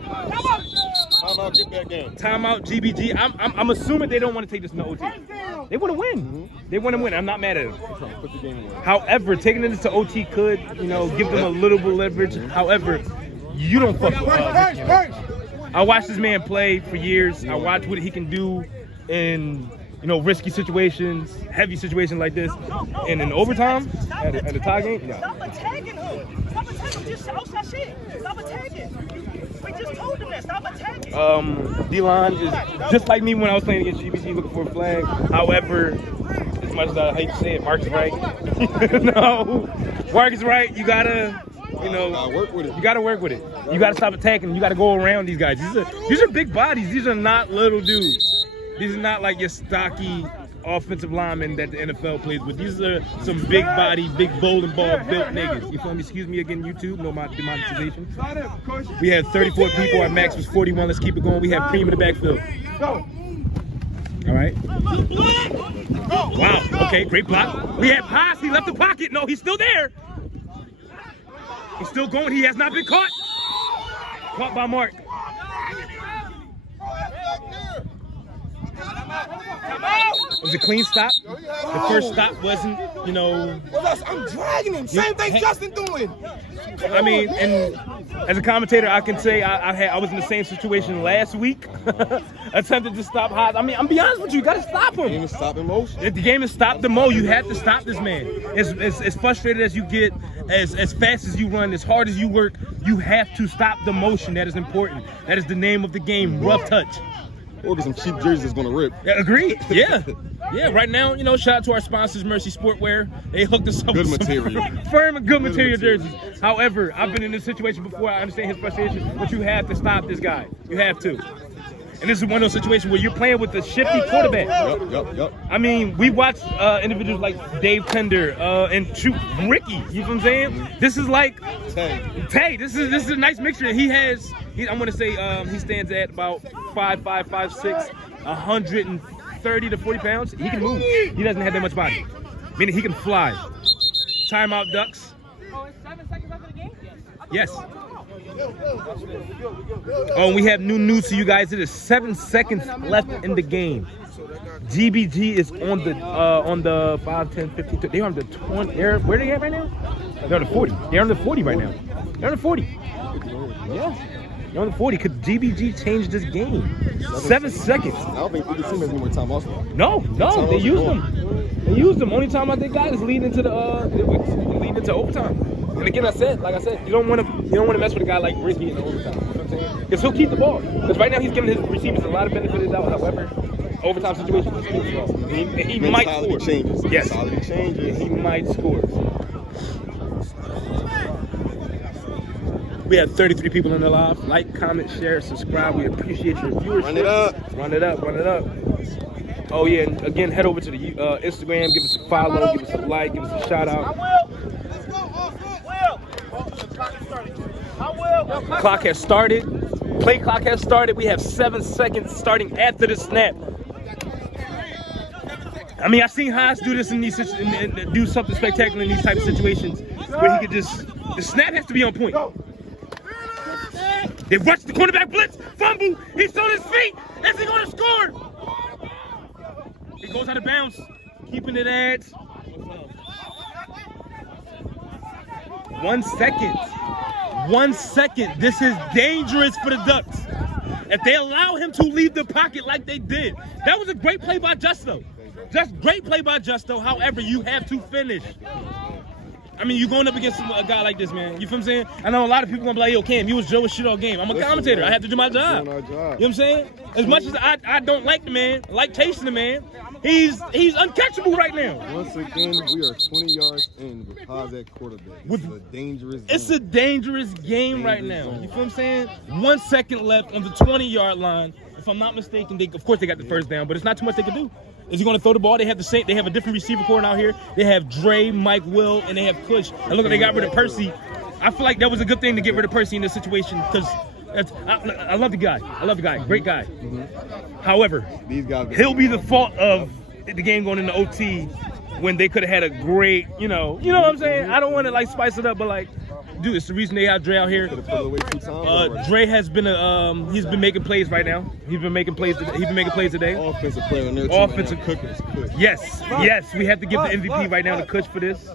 Timeout, get that game. Timeout, GBG. I'm assuming they don't want to take this in the OT. They want to win. They want to win. I'm not mad at them. Put the game away. However, taking it into OT could, you know, give them a little bit of leverage. However, you don't fuck with I watched this man play for years. I watched what he can do in, you know, risky situations, heavy situations like this. And in overtime, at a tie game, yeah. Stop attacking him. Stop attacking. Just shout that shit. Stop attacking. We just told him that. Stop attacking. D-line is just like me when I was playing against GBG looking for a flag. However, as much as I hate to say it, Mark is right. No, Mark is right. You gotta, you know, work with it. You gotta work with it. You gotta stop attacking. You gotta go around these guys. These are big bodies. These are not little dudes. These are not like your stocky offensive linemen that the NFL plays with. These are some big body, big bowling ball built niggas. You feel me? Excuse me again, YouTube. No demonetization. We had 34 people. Our max was 41. Let's keep it going. We have Preem in the backfield. All right. Wow. Okay, great block. We have Haas. He left the pocket. No, he's still there. He's still going. He has not been caught. Caught by Mark. It was a clean stop. The first stop wasn't, you know. I'm dragging him. Same thing Justin doing. I mean, and as a commentator, I can say I was in the same situation last week. Attempted to stop Haas. I mean, I'm be honest with you, you gotta stop him. The game is stop in motion. The game is stop the mo. You have to stop this man. As frustrated as you get, as fast as you run, as hard as you work, you have to stop the motion. That is important. That is the name of the game. Rough touch. Or get some cheap jerseys that's gonna rip. Yeah, agreed. Yeah. Yeah, right now, you know, shout out to our sponsors, Mercy Sportwear. They hooked us up with material. Firm and good material jerseys. However, I've been in this situation before. I understand his frustration, but you have to stop this guy. You have to. And this is one of those situations where you're playing with a shifty quarterback. Yep. I mean, we watched individuals like Dave Tender and shoot Ricky. You know what I'm saying? This is like Tay. This is a nice mixture. He has. I'm gonna say he stands at about 5'5", 5'6", 130 to 40 pounds. He can move. He doesn't have that much body, meaning he can fly. Timeout, Ducks. Oh, it's 7 seconds after the game? Yes. Oh, and we have new news to you guys. It is 7 seconds left in the game. GBG is on the 5, 10, 15. They're on the 20. Where are they at right now? They're on the 40. They're on the 40 right now. They're on the 40. Yeah. They're on the 40. Could GBG change this game? 7 seconds. I don't think either team has any more timeouts. No. They used them. They used them. Only time I think got is leading into overtime. And again, like I said, you don't want to mess with a guy like Ricky in the overtime. You know what I'm saying? Because he'll keep the ball. Because right now he's giving his receivers a lot of benefit out. However, overtime situation, he's keeping the ball. He might score. Changes. Yes. Mentality changes. He might score. We have 33 people in the live. Like, comment, share, subscribe. We appreciate your viewership. Run it up. Run it up. Oh yeah, and again, head over to the Instagram. Give us a follow. Give us a like. Give us a shout out. Clock has started. Play clock has started. We have 7 seconds starting after the snap. I mean, I've seen Haas do this in these and do something spectacular in these type of situations where he could just the snap has to be on point. They rush the cornerback blitz, fumble. He's on his feet. Is he going to score? He goes out of bounds. Keeping it at 1 second. 1 second. This is dangerous for the Ducks. If they allow him to leave the pocket like they did. That was a great play by Justo. Just great play by Justo. However, you have to finish. I mean, you're going up against a guy like this, man. You feel what I'm saying? I know a lot of people going to be like, yo, Cam, you was Joe shit all game. I'm a commentator. I have to do my job. You know what I'm saying? As much as I don't like the man, I like chasing the man, he's uncatchable right now. Once again, we are 20 yards in with Haas at quarterback. It's a dangerous game. It's a dangerous game right now. You feel what I'm saying? 1 second left on the 20-yard line. If I'm not mistaken, of course they got the first down, but it's not too much they can do. Is he going to throw the ball? They have a different receiver core out here. They have Dre, Mike Will, and they have Kush. And look, they got rid of Percy. I feel like that was a good thing to get rid of Percy in this situation because I love the guy. I love the guy. Great guy. However, he'll be the fault of the game going into OT when they could have had a great, you know what I'm saying? I don't want to like spice it up, but like, dude, it's the reason they have Dre out here. Dre has been he's been making plays right now. He's been making plays today. Offensive player on their offensive team. Yes, we have to give the MVP right now to Kush for this.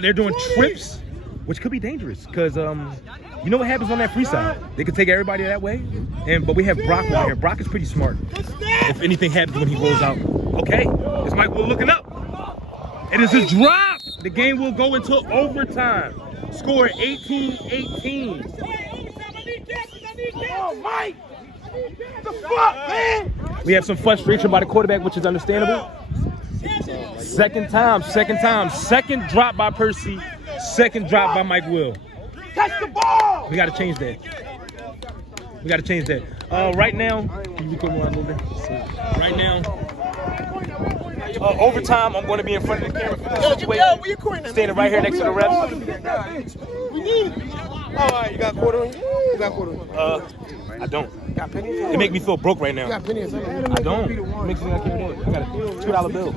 They're doing trips, which could be dangerous because you know what happens on that free side? They could take everybody that way, but we have Brock over here. Brock is pretty smart. If anything happens when he rolls out, okay, it's Mike Will looking up. It is a drop. The game will go into overtime. Score 18-18. Oh, Mike! The fuck, man? We have some frustration by the quarterback, which is understandable. Second time. Second drop by Percy. Second drop by Mike Will. Touch the ball! We got to change that. Right now, can you come on a little bit? Right now, overtime, I'm going to be in front of the camera for this situation. Standing right here next to the refs. We need it. All right, you got quarter on you? You got quarter on you? I don't. Got pennies? It make me feel broke right now. You got pennies? I don't. It makes me like I got a $2 bill.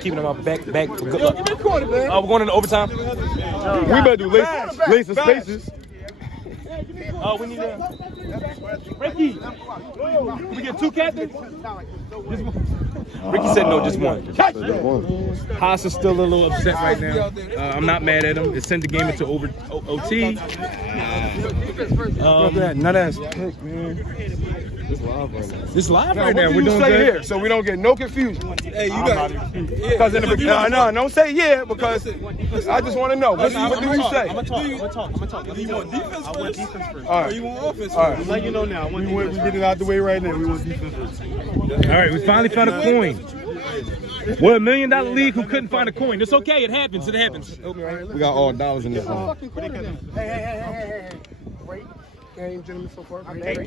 Keeping it in my back for good luck. Give me a quarter, man. We're going into overtime. We better do lace and spaces. We need Ricky. We get 2 captains? Ricky said no, just one. Haas is still a little upset right now. I'm not mad at him. It sent the game into OT. Nut ass pick, man. It's live right now. We're doing good. Here, so we don't get no confusion. Hey, you got because in the no, don't say yeah because I just want to know. What do you say? I'm gonna talk. Do you want defense first? I want defense first. All right. Or you want offense All right. first? Let you know now. We get it out the way right now. We want defense first. All right, we finally found a coin. We're $1 million league who couldn't find a coin. It's okay. It happens. We got all dollars in this one. Hey. Great game, gentlemen, so far. Great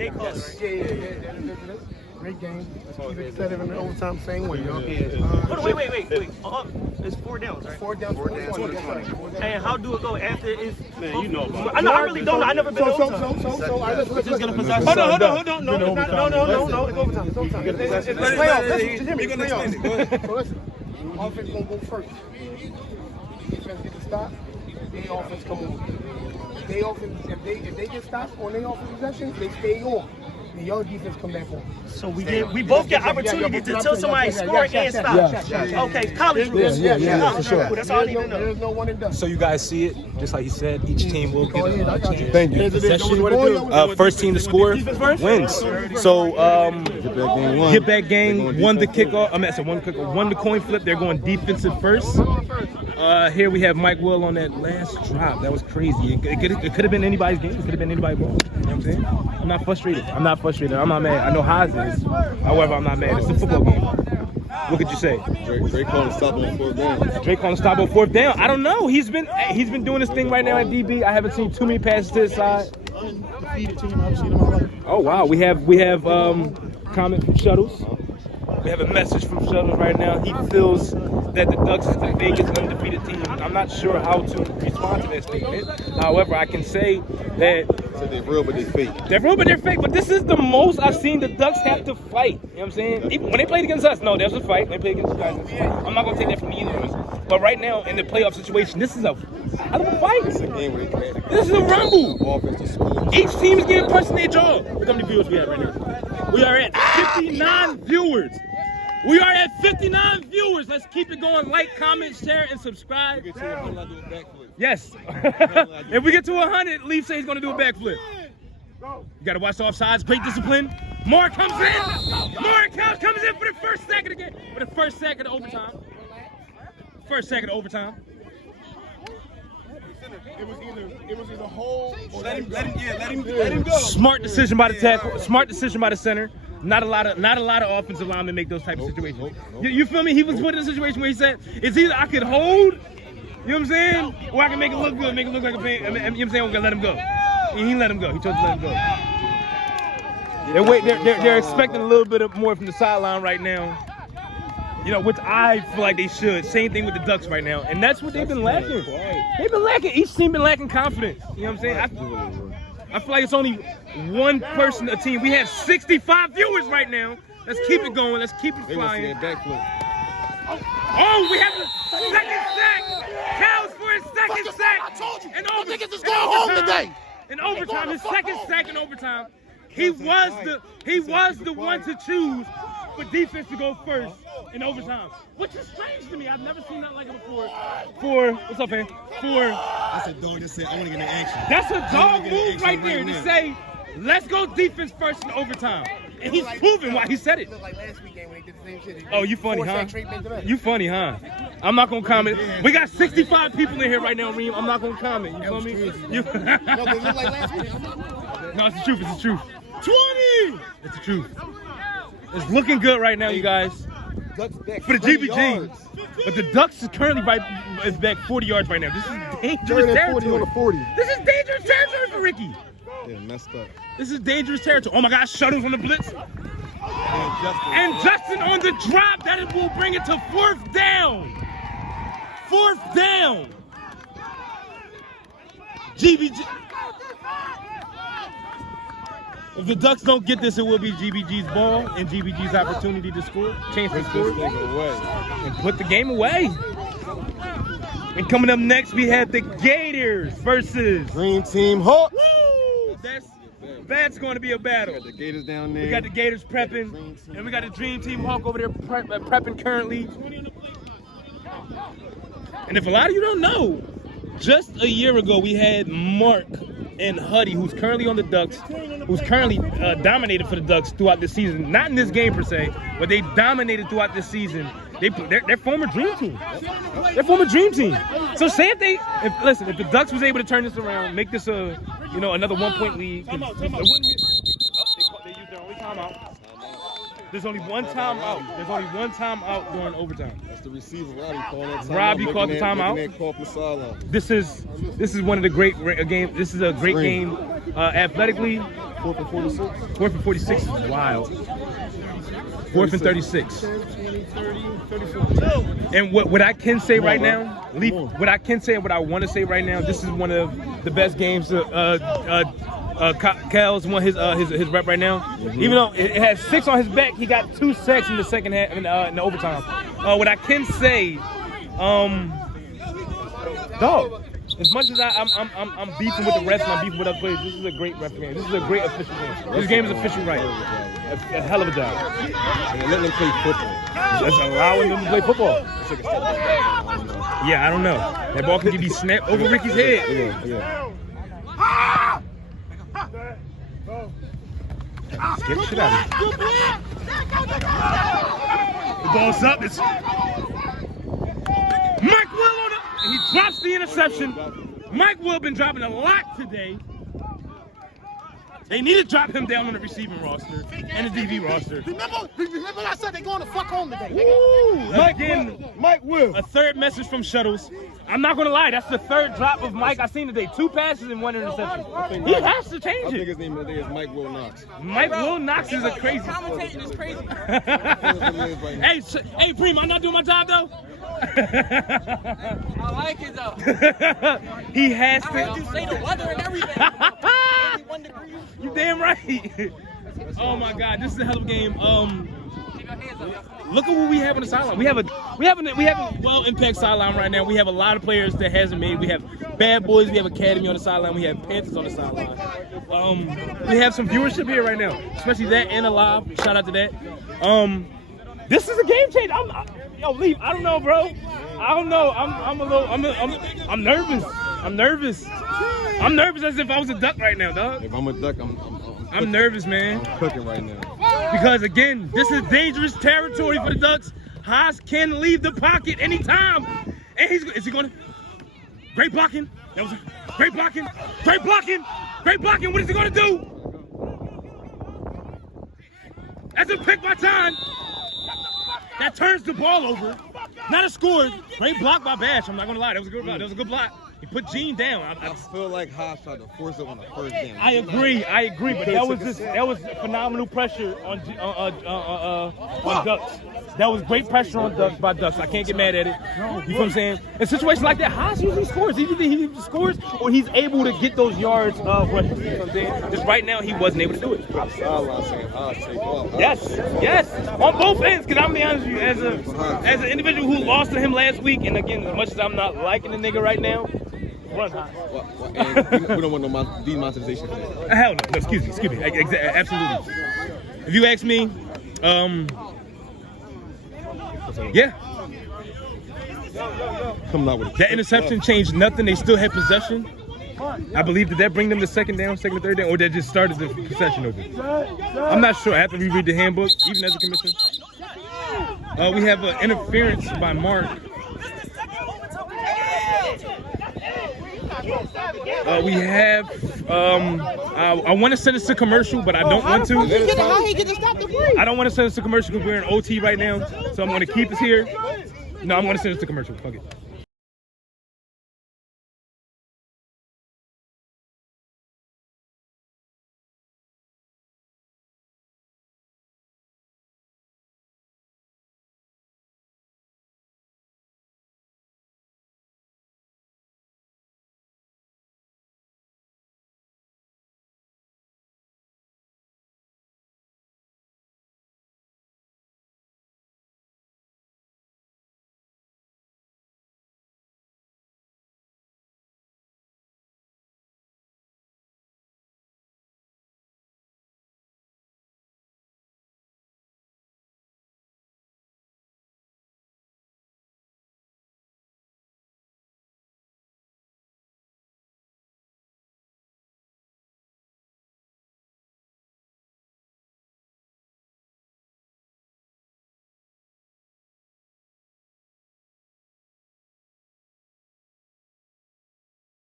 game. Keep it set in the overtime same way, y'all. Wait. It's 4 downs, right? 4 down, 20. And how do it go after it's... Man, you know about it. I really don't know. I never been to overtime. We're just gonna possess. Hold on. No. It's overtime. It's playoff. Listen, just hear me. It's playoff. So listen, offense gonna go first. Defense get the stop. Their offense come on. They offense, if they get stopped on their offense possession, they stay on. And your defense come back on. So we both get opportunities to tell somebody score and stop. Okay, college rules. Yeah, for sure. That's all I need to know. There's no one and done. So you guys see it, just like he said, each team will get a chance. Thank you. First team to score wins. So get back game, won the kickoff. Won the coin flip. They're going defensive first. Here we have Mike Will on that last drop. That was crazy. It could have been anybody's game. It could have been anybody's ball. You know what I'm saying? I'm not frustrated. I'm not mad. I know Haas is. However, I'm not mad. It's a football game. What could you say? Drake calling stop on 4th down. Drake calling stop on 4th down. I don't know. He's been doing this thing right now at DB. I haven't seen too many passes to his side. Oh wow. We have comment from Shuttles. We have a message from Shuttles right now. He feels that the Ducks is the biggest undefeated team. I'm not sure how to respond to that statement. However, I can say that So they're real, but they fake. they're real, but they're fake. But this is the most I've seen the Ducks have to fight. You know what I'm saying? Even when they played against us, no, there's a fight. When they played against the guys. I'm not going to take that from either of us. But right now, in the playoff situation, this is a hell of a fight. It's a game where they can This is a rumble. offense to score. Each team is getting punched in their jaw. Look how many viewers we have right now. We are at 59 viewers. We are at 59 viewers. Let's keep it going. Like, comment, share, and subscribe. Yes. If we get to 100, Leaf says he's going to do a backflip. You got to watch the offsides. Great discipline. Moore comes in. Moore comes in for the first sack of the game. For the first sack of the overtime. First sack of the overtime. It was either hold or Let him go. Smart decision by the tackle. Smart decision by the center. Not a lot of offensive linemen make those type of situations. You feel me? He was put in a situation where he said, "It's either I could hold, you know what I'm saying, or I can make it look good, make it look like a pain." You know what I'm saying? We're gonna let him go. He let him go. He chose to let him go. They're expecting a little bit more from the sideline right now. You know, which I feel like they should. Same thing with the Ducks right now, and that's what they've been lacking. They've been lacking. Each team been lacking confidence. You know what I'm saying? I feel like it's only one person a team. We have 65 viewers right now. Let's keep it going. Let's keep it flying. Oh, we have the second sack. Cows for his second sack. I told you. And Niggas is going home today. In overtime, his second sack in overtime. He was the one to choose for defense to go first in overtime, which is strange to me. I've never seen that like it before. What's up, man? That's a dog that said, I want to get in action. That's a dog move right there to say, let's go defense first in overtime. And he's proving why he said it. Like last weekend when they did the same shit. Oh, you funny, huh? You funny, huh? I'm not gonna comment. We got 65 people in here right now, Reem. I'm not gonna comment. You feel me? No, but it looked like last week. No, it's the truth. It's the truth. 20! It's the truth. It's looking good right now, you guys. For the GBG. But the Ducks is currently back 40 yards right now. This is dangerous territory. This is dangerous territory for Ricky. Yeah, messed up. This is dangerous territory. Oh my gosh, shuttles on the blitz. And Justin on the drop. That will bring it to fourth down. Fourth down. GBG. If the Ducks don't get this, it will be GBG's ball and GBG's opportunity to score, chance to score, and put the game away. And coming up next, we have the Gators versus Green Team Hawks. Woo! That's going to be a battle. We got the Gators down there. We got the Gators prepping, and we got the Dream Team Hawk over there prepping currently. And if a lot of you don't know, just a year ago we had Mark and Huddy, who's currently on the Ducks, who's currently dominated for the Ducks throughout this season. Not in this game per se, but they dominated throughout this season. They're former Dream Team. They're former Dream Team. So say if the Ducks was able to turn this around, make this another 1 point lead. They used their only timeout. There's only one timeout. There's only one timeout during overtime. That's the receiver, Robbie, calling that timeout. Robbie called the timeout. Call from the sideline. This is one of the great games. This is a great game athletically. 4th and 46. 4th and 46 is wild. 4th and 36. And what I can say right now, Leaf, what I can say and what I want to say right now, this is one of the best games. Cal's won his rep right now. Mm-hmm. Even though it has 6 on his back, he got 2 sacks in the second half in the overtime. What I can say, dog. As much as I'm beefing with the refs and I'm beefing with other players, this is a great ref game. This is a great official game. This game is official right. A hell of a job. And let them play football. Just allowing them to play football. Yeah, I don't know. That ball can be snapped over Ricky's head. Yeah. Get the shit out of here. The ball's up. It's Mike Will on it. And he drops the interception. Mike Will been dropping a lot today. They need to drop him down on the receiving roster and the DB roster. Remember I said they're going to fuck home today. Woo! Mike Will. A third message from Shuttles. I'm not going to lie, that's the third drop of Mike I've seen today. 2 passes and 1 interception. He has to change I think it. his name today is Mike Will Knox. Mike Will Knox is a crazy. Commentating is crazy. Hey, Preem, I'm not doing my job though. I like it though. He has I heard you to. say the weather and everything. 81 degrees. You damn right. Oh my God, this is a hell of a game. look at what we have on the sideline. We have a well impact sideline right now. We have a lot of players that hasn't made. We have Bad Boys. We have Academy on the sideline. We have Panthers on the sideline. We have some viewership here right now, especially that and Alive. Shout out to that. This is a game changer. Yo, Leaf. I don't know, bro. I don't know. I'm nervous. I'm nervous. I'm nervous as if I was a Duck right now, dog. If I'm a Duck, I'm nervous, man. I'm cooking right now. Because again, this is dangerous territory for the Ducks. Haas can leave the pocket anytime. And is he going to? Great blocking. That was great blocking. Great blocking. Great blocking. What is he going to do? That's a pick by time. That turns the ball over. Not a score. Great block by Bash. I'm not going to lie. That was a good block. That was a good block. He put Gene down. I feel like Haas tried to force it on the first game. I agree, but that was phenomenal pressure on Ducks. That was great pressure on Ducks by Ducks. I can't get mad at it. You know what I'm saying? In situations like that, Haas usually scores. Either he scores or he's able to get those yards of rushes. You know what I'm saying? Just right now, he wasn't able to do it. I'm saying Haas take off. Yes, on both ends. Because I'm gonna be honest with you, as an individual who lost to him last week, and again, as much as I'm not liking the nigga right now. Run Haas. And we don't want no demonetization for that. Hell no. No, excuse me. Absolutely. If you ask me, yeah. Coming out with That interception changed nothing. They still had possession. I believe that bring them to second and third down, or that just started the possession over. I'm not sure. I have to reread the handbook, even as a commissioner. We have an interference by Mark. We have. I want to send this to commercial, but I don't want to. I don't want to send this to commercial because we're in OT right now, so I'm going to keep this here. No, I'm going to send this to commercial. Fuck it.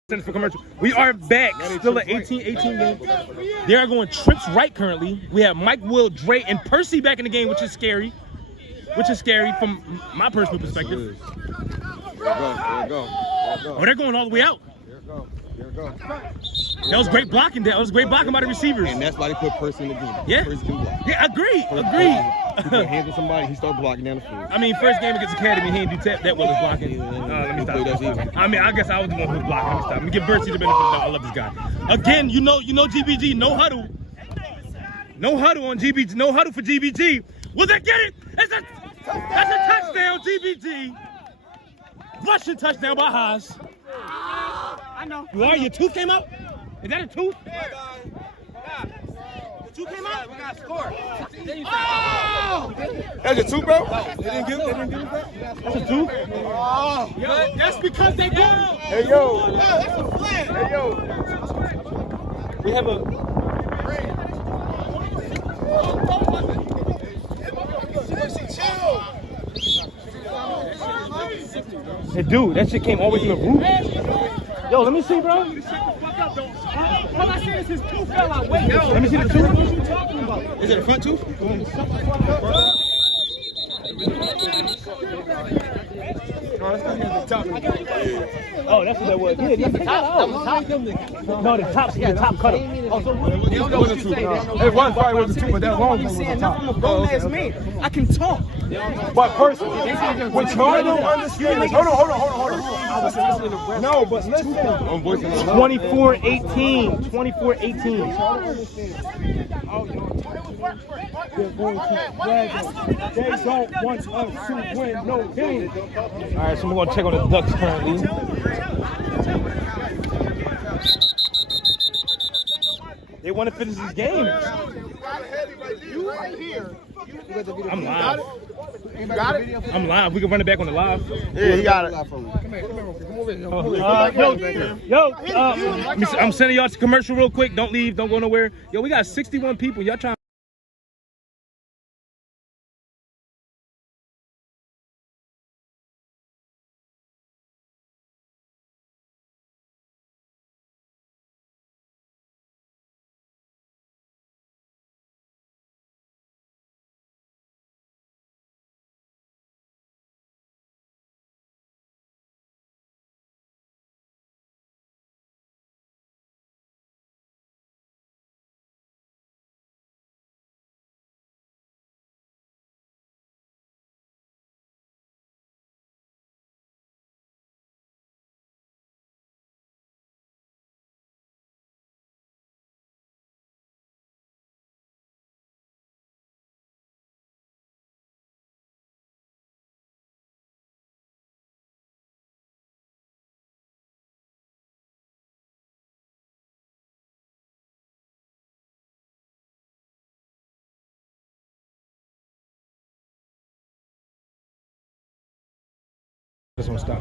For commercial. We are back, still at 18 game. They are going trips right currently. We have Mike, Will, Dre, and Percy back in the game, which is scary. From my personal perspective. There you go. Oh, they're going all the way out. Here it go. That was great blocking. That was great blocking by the receivers. And that's why they put Percy in the game. Yeah. Percy can block. Yeah, agree. He put hands on somebody, he started blocking down the field. I mean, first game against Academy, he didn't do that well as blocking. Let me stop. I mean, I guess I was the one who was blocking. Let me stop. Let me give Percy the benefit of the doubt. I love this guy. Again, you know GBG, no huddle. No huddle on GBG. No huddle for GBG. Will they get it? That's a touchdown, GBG. Rushing touchdown by Haas. I know. Your tooth came out? Is that a tooth? The two came out. We got score. That's a tooth, bro? They didn't give it back? That's a tooth? But that's because they go. Hey, yo. That's a flag. Hey, yo. We have a... Hey, dude, that shit came all the way from the roof. Yo, let me see, bro. All I said is his tooth fell out. Wait, Let me see the tooth. what are you talking about? Is it a front tooth? Oh, that's what that was. Yeah, that's the top. That was top. No, the top cutter. Oh, so It was probably was a two, but that long one was a top. I'm a grown ass man. I can talk. But personally, what y'all don't understand is, hold on. No, but listen. 24-18. 24-18. They're going to drag us. They don't want us to win no game. All right, so we're going to check on the Ducks currently. They want to finish this game. I'm live. You got it? I'm live. We can run it back on the live. Yeah, he got it. I'm sending y'all to commercial real quick. Don't leave. Don't go nowhere. Yo, we got 61 people. Y'all trying. This one stop.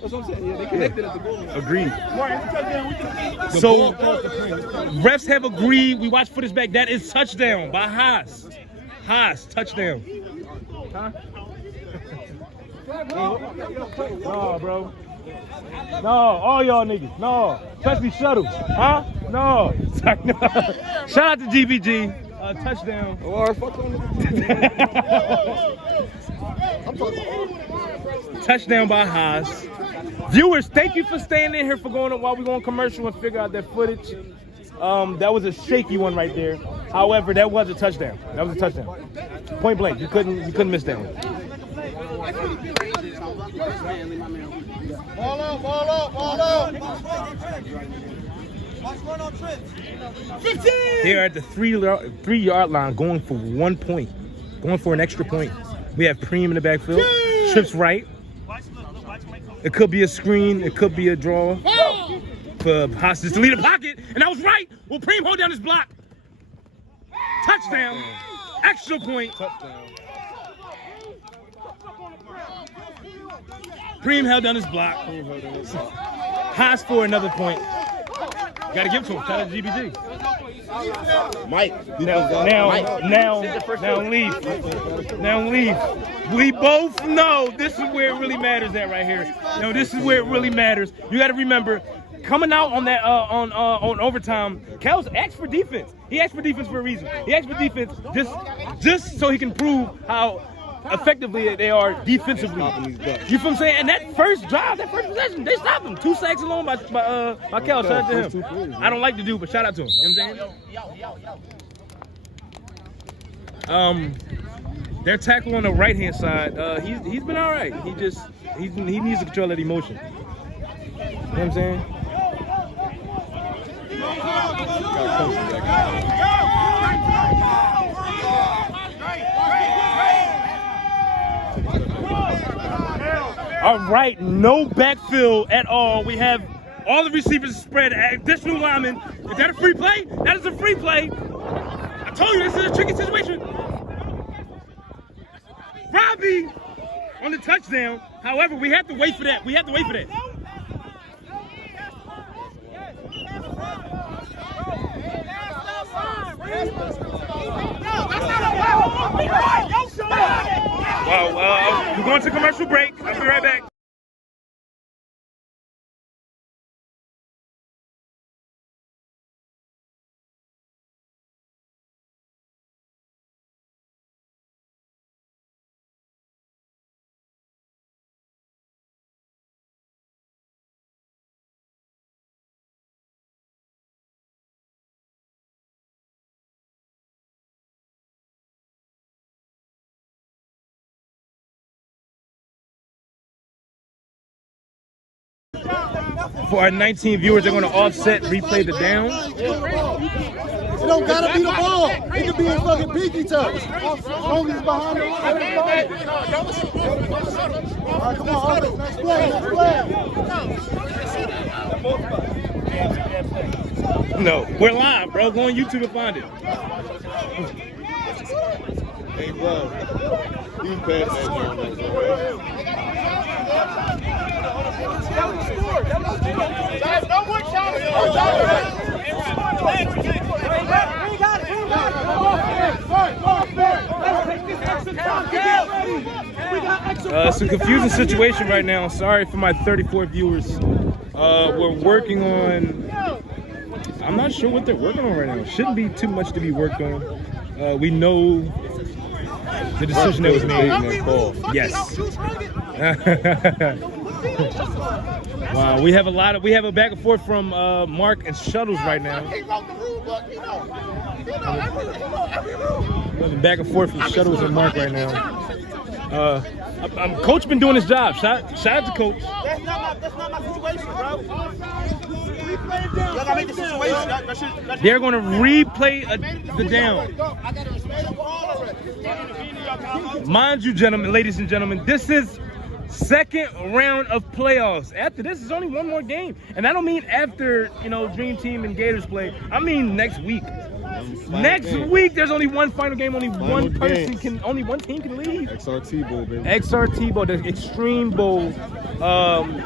That's what I'm saying. Yeah, they connected at the goal. Agreed. So, refs have agreed. We watched footage back. That is touchdown by Haas. Haas, touchdown. Huh? No, bro. No, all y'all niggas. No. Especially shuttles. Huh? No. Shout out to GBG. Touchdown. Touchdown by Haas. Viewers, thank you for staying in here for while we go on commercial and figure out that footage. That was a shaky one right there. However, that was a touchdown. That was a touchdown. Point blank. You couldn't miss that one. Ball up. They're at the 3-yard line going for 1 point. Going for an extra point. We have Preem in the backfield. Trips right. It could be a screen. It could be a draw. For Hostage to lead the pocket. And I was right. Will Preem hold down his block? Touchdown. Extra point. Preem held down his block. Haas for another point. Gotta give it to him. Shout out to GBG. Mike. Now leave. We both know this is where it really matters at right here. No, this is where it really matters. You gotta remember, coming out on that on overtime, Kel's asked for defense. He asked for defense for a reason. He asked for defense just so he can prove how effectively they are defensively. You feel what I'm saying? And that first drive, that first possession, they stopped him. 2 sacks alone by Kel. Shout out to him. I don't like the dude, but shout out to him. You know what I'm saying? Their tackle on the right hand side, he's been all right. He needs to control that emotion. You know what I'm saying? All right, no backfield at all. We have all the receivers spread. Additional linemen. Is that a free play? That is a free play. I told you this is a tricky situation. Robbie on the touchdown. However, we have to wait for that. We have to wait for that. Wow, we're going to commercial break. I'll be right back. For our 19 viewers, they're going to offset, replay the down. It don't gotta be the ball. It could be a fucking pinky touch. As long as it's behind the line. All right, come on, next play, next play. No, we're live, bro. Go on YouTube and find it. Hey, bro. You passed that down there, bro. No more shots. It's a confusing situation right now. Sorry for my 34 viewers. We're working on. I'm not sure what they're working on right now. Shouldn't be too much to be worked on. We know the decision that was made. Yes. Wow, we have a back and forth from Mark and Shuttles right now. Back and forth from Shuttles and Mark right now. Coach been doing his job. Shout out to Coach. That's not my situation, bro. Y'all gotta make the situation. They're going to replay the down. Mind you, gentlemen, ladies and gentlemen, this is second round of playoffs. After this is only one more game, and I don't mean after Dream Team and Gators play. I mean next week. Next week, there's only one final game. Only one team can leave. XRT Bowl, baby. XRT Bowl, the Extreme Bowl.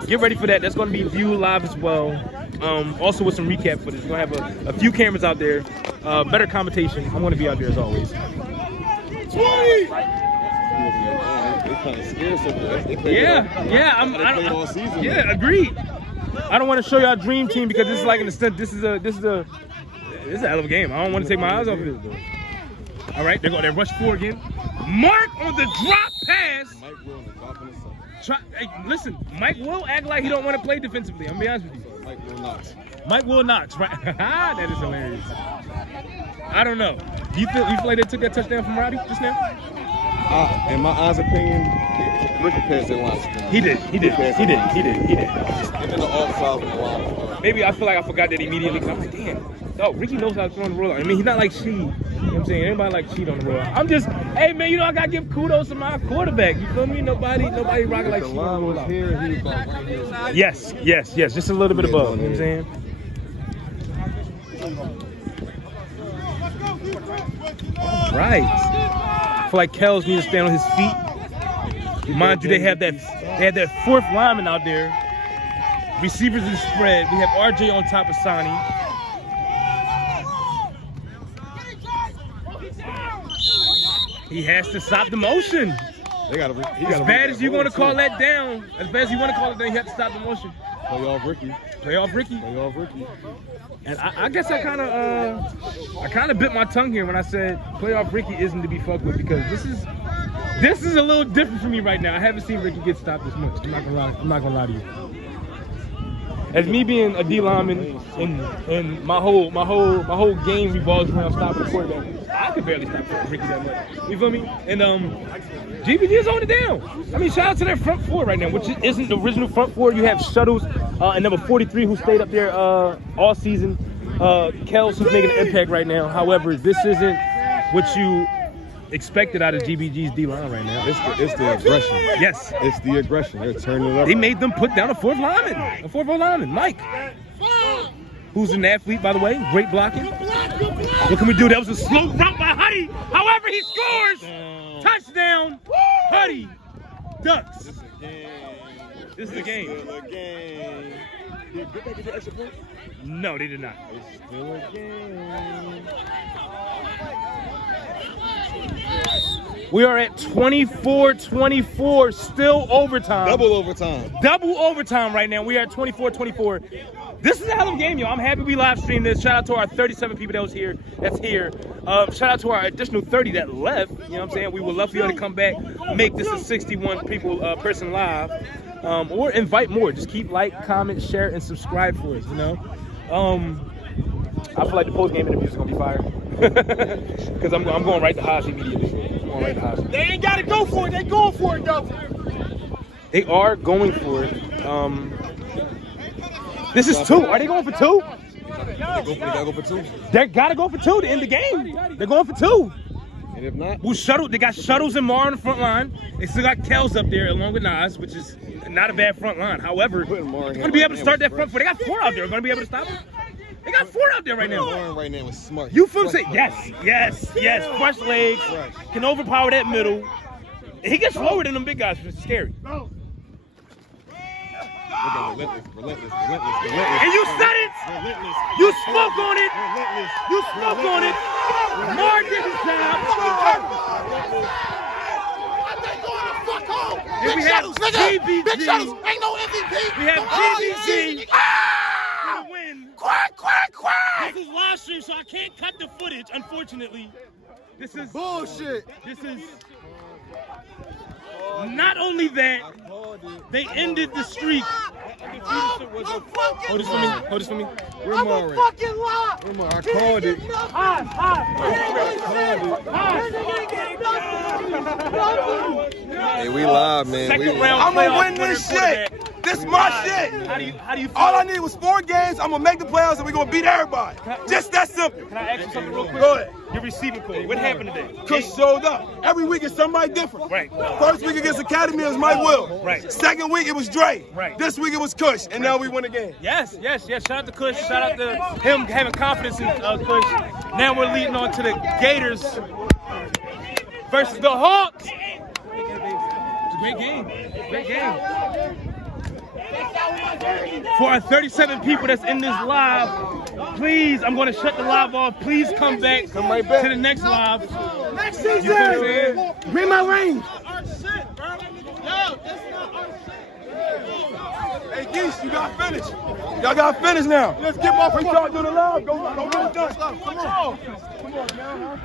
Get ready for that. That's going to be viewed live as well. Also with some recap footage. We're going to have a few cameras out there. Better commentation. I'm going to be out there as always. 20! They kind of scared. Yeah, agreed. I don't want to show y'all Dream Team because this is like an extent. This is a hell of a game. I don't want to take my eyes off of this though. All right, they're rush 4 again. Mark on the drop pass. Mike Will on the drop interception. Hey, listen, Mike will act like he don't want to play defensively. I'm gonna be honest with you. Mike Will Knox, right? That is hilarious. I don't know. Do you feel like they took that touchdown from Roddy just now? In my eyes' opinion, Ricky passed that line. He did. And then the offside was the line. Maybe I feel like I forgot that immediately because I'm like, damn. Oh, Ricky knows how to throw on the roller. I mean, he's not like she. You know what I'm saying? Anybody like cheat on the roller. I'm just, hey man, I gotta give kudos to my quarterback. You feel me? Nobody rocking like she on the roller. Here, he was about right here. Yes. Just a little bit above. You know what I'm saying? Right. I feel like Kells needs to stand on his feet. Mind you, they had that fourth lineman out there. Receivers in spread. We have RJ on top of Sonny. He has to stop the motion. As bad as you want to call that down, you have to stop the motion. Play off Ricky. And I guess I kind of bit my tongue here when I said playoff Ricky isn't to be fucked with because this is a little different for me right now. I haven't seen Ricky get stopped this much. I'm not gonna lie to you. As me being a D lineman and my whole game revolves around stopping the quarterback. I could barely stop Ricky that much. You feel me? And GBG is holding it down. I mean, shout out to their front four right now, which isn't the original front four. You have Shuttles and number 43 who stayed up there all season. Kels is making an impact right now. However, this isn't what you expected out of GBG's D-line right now. It's the aggression. Yes. It's the aggression. They're turning it up. They made them put down a fourth lineman, Mike. Who's an athlete, by the way. Great blocking. What can we do? That was a slow route by Huddy. However, he scores. Touchdown. Huddy. Ducks. This is the game. Did they get the extra point? No, they did not. It's still a game. We are at 24-24, still overtime. Double overtime. Double overtime right now. We are at 24-24. This is a hell of a game, yo. I'm happy we live streamed this. Shout out to our 37 people that's here. Shout out to our additional 30 that left. You know what I'm saying? We would love for you to come back, make this a 61 people person live, or invite more. Just keep like, comment, share, and subscribe for us. You know. I feel like the post game interviews are gonna be fire because I'm going right to Haas immediately. I'm going right to Haas. They ain't gotta go for it. They going for it though. They are going for it. This is 2. Are they going for 2? They gotta go for 2. They gotta go for 2 to end the game. They're going for 2. And if not, They got Shuttles and Mar on the front line. They still got Kels up there along with Nas, which is not a bad front line. However, they're gonna be able to start that front four. They got 4 out there. They're gonna be able to stop them. They got 4 out there right now. Warren right now is smart. You from say yes. Fresh legs, can overpower that middle. He gets slower than them big guys, which is scary. Relentless. And you said it. Relentless. You spoke on it. Relentless. You spoke on it. Mar did his job. And we have GBG. Big Shuttles. Ain't no MVP. We have GBG for the win. Quack. This is live stream, so I can't cut the footage, unfortunately. This is Bullshit. This is not only that, they ended the streak. Hold this for me. Where Mar? Fucking lie. Where Mar? I called it. Hey, we live, man. Second round I'm gonna playoff win this winner, shit. quarterback. This is my shit. How do you feel? All I need was 4 games. I'm gonna make the playoffs and we're gonna beat everybody. Just that simple. Can I ask you something real quick? Go ahead. Your receiving core. What happened today? Kush showed up. Every week it's somebody different. Right. First week against Academy it was Mike Will. Right. Second week it was Dre. Right. This week it was Kush. And now we win again. Yes. Shout out to Kush. Shout out to him having confidence in Kush. Now we're leading on to the Gators versus the Hawks. It's a great game. For our 37 people that's in this live, please, I'm going to shut the live off. Please come back to the next live. Next You know what I'm saying? season. Bring my ring. Hey Geese, you got finished. Y'all got finished now. Let's get my We start doing the live. Go. Come on, man.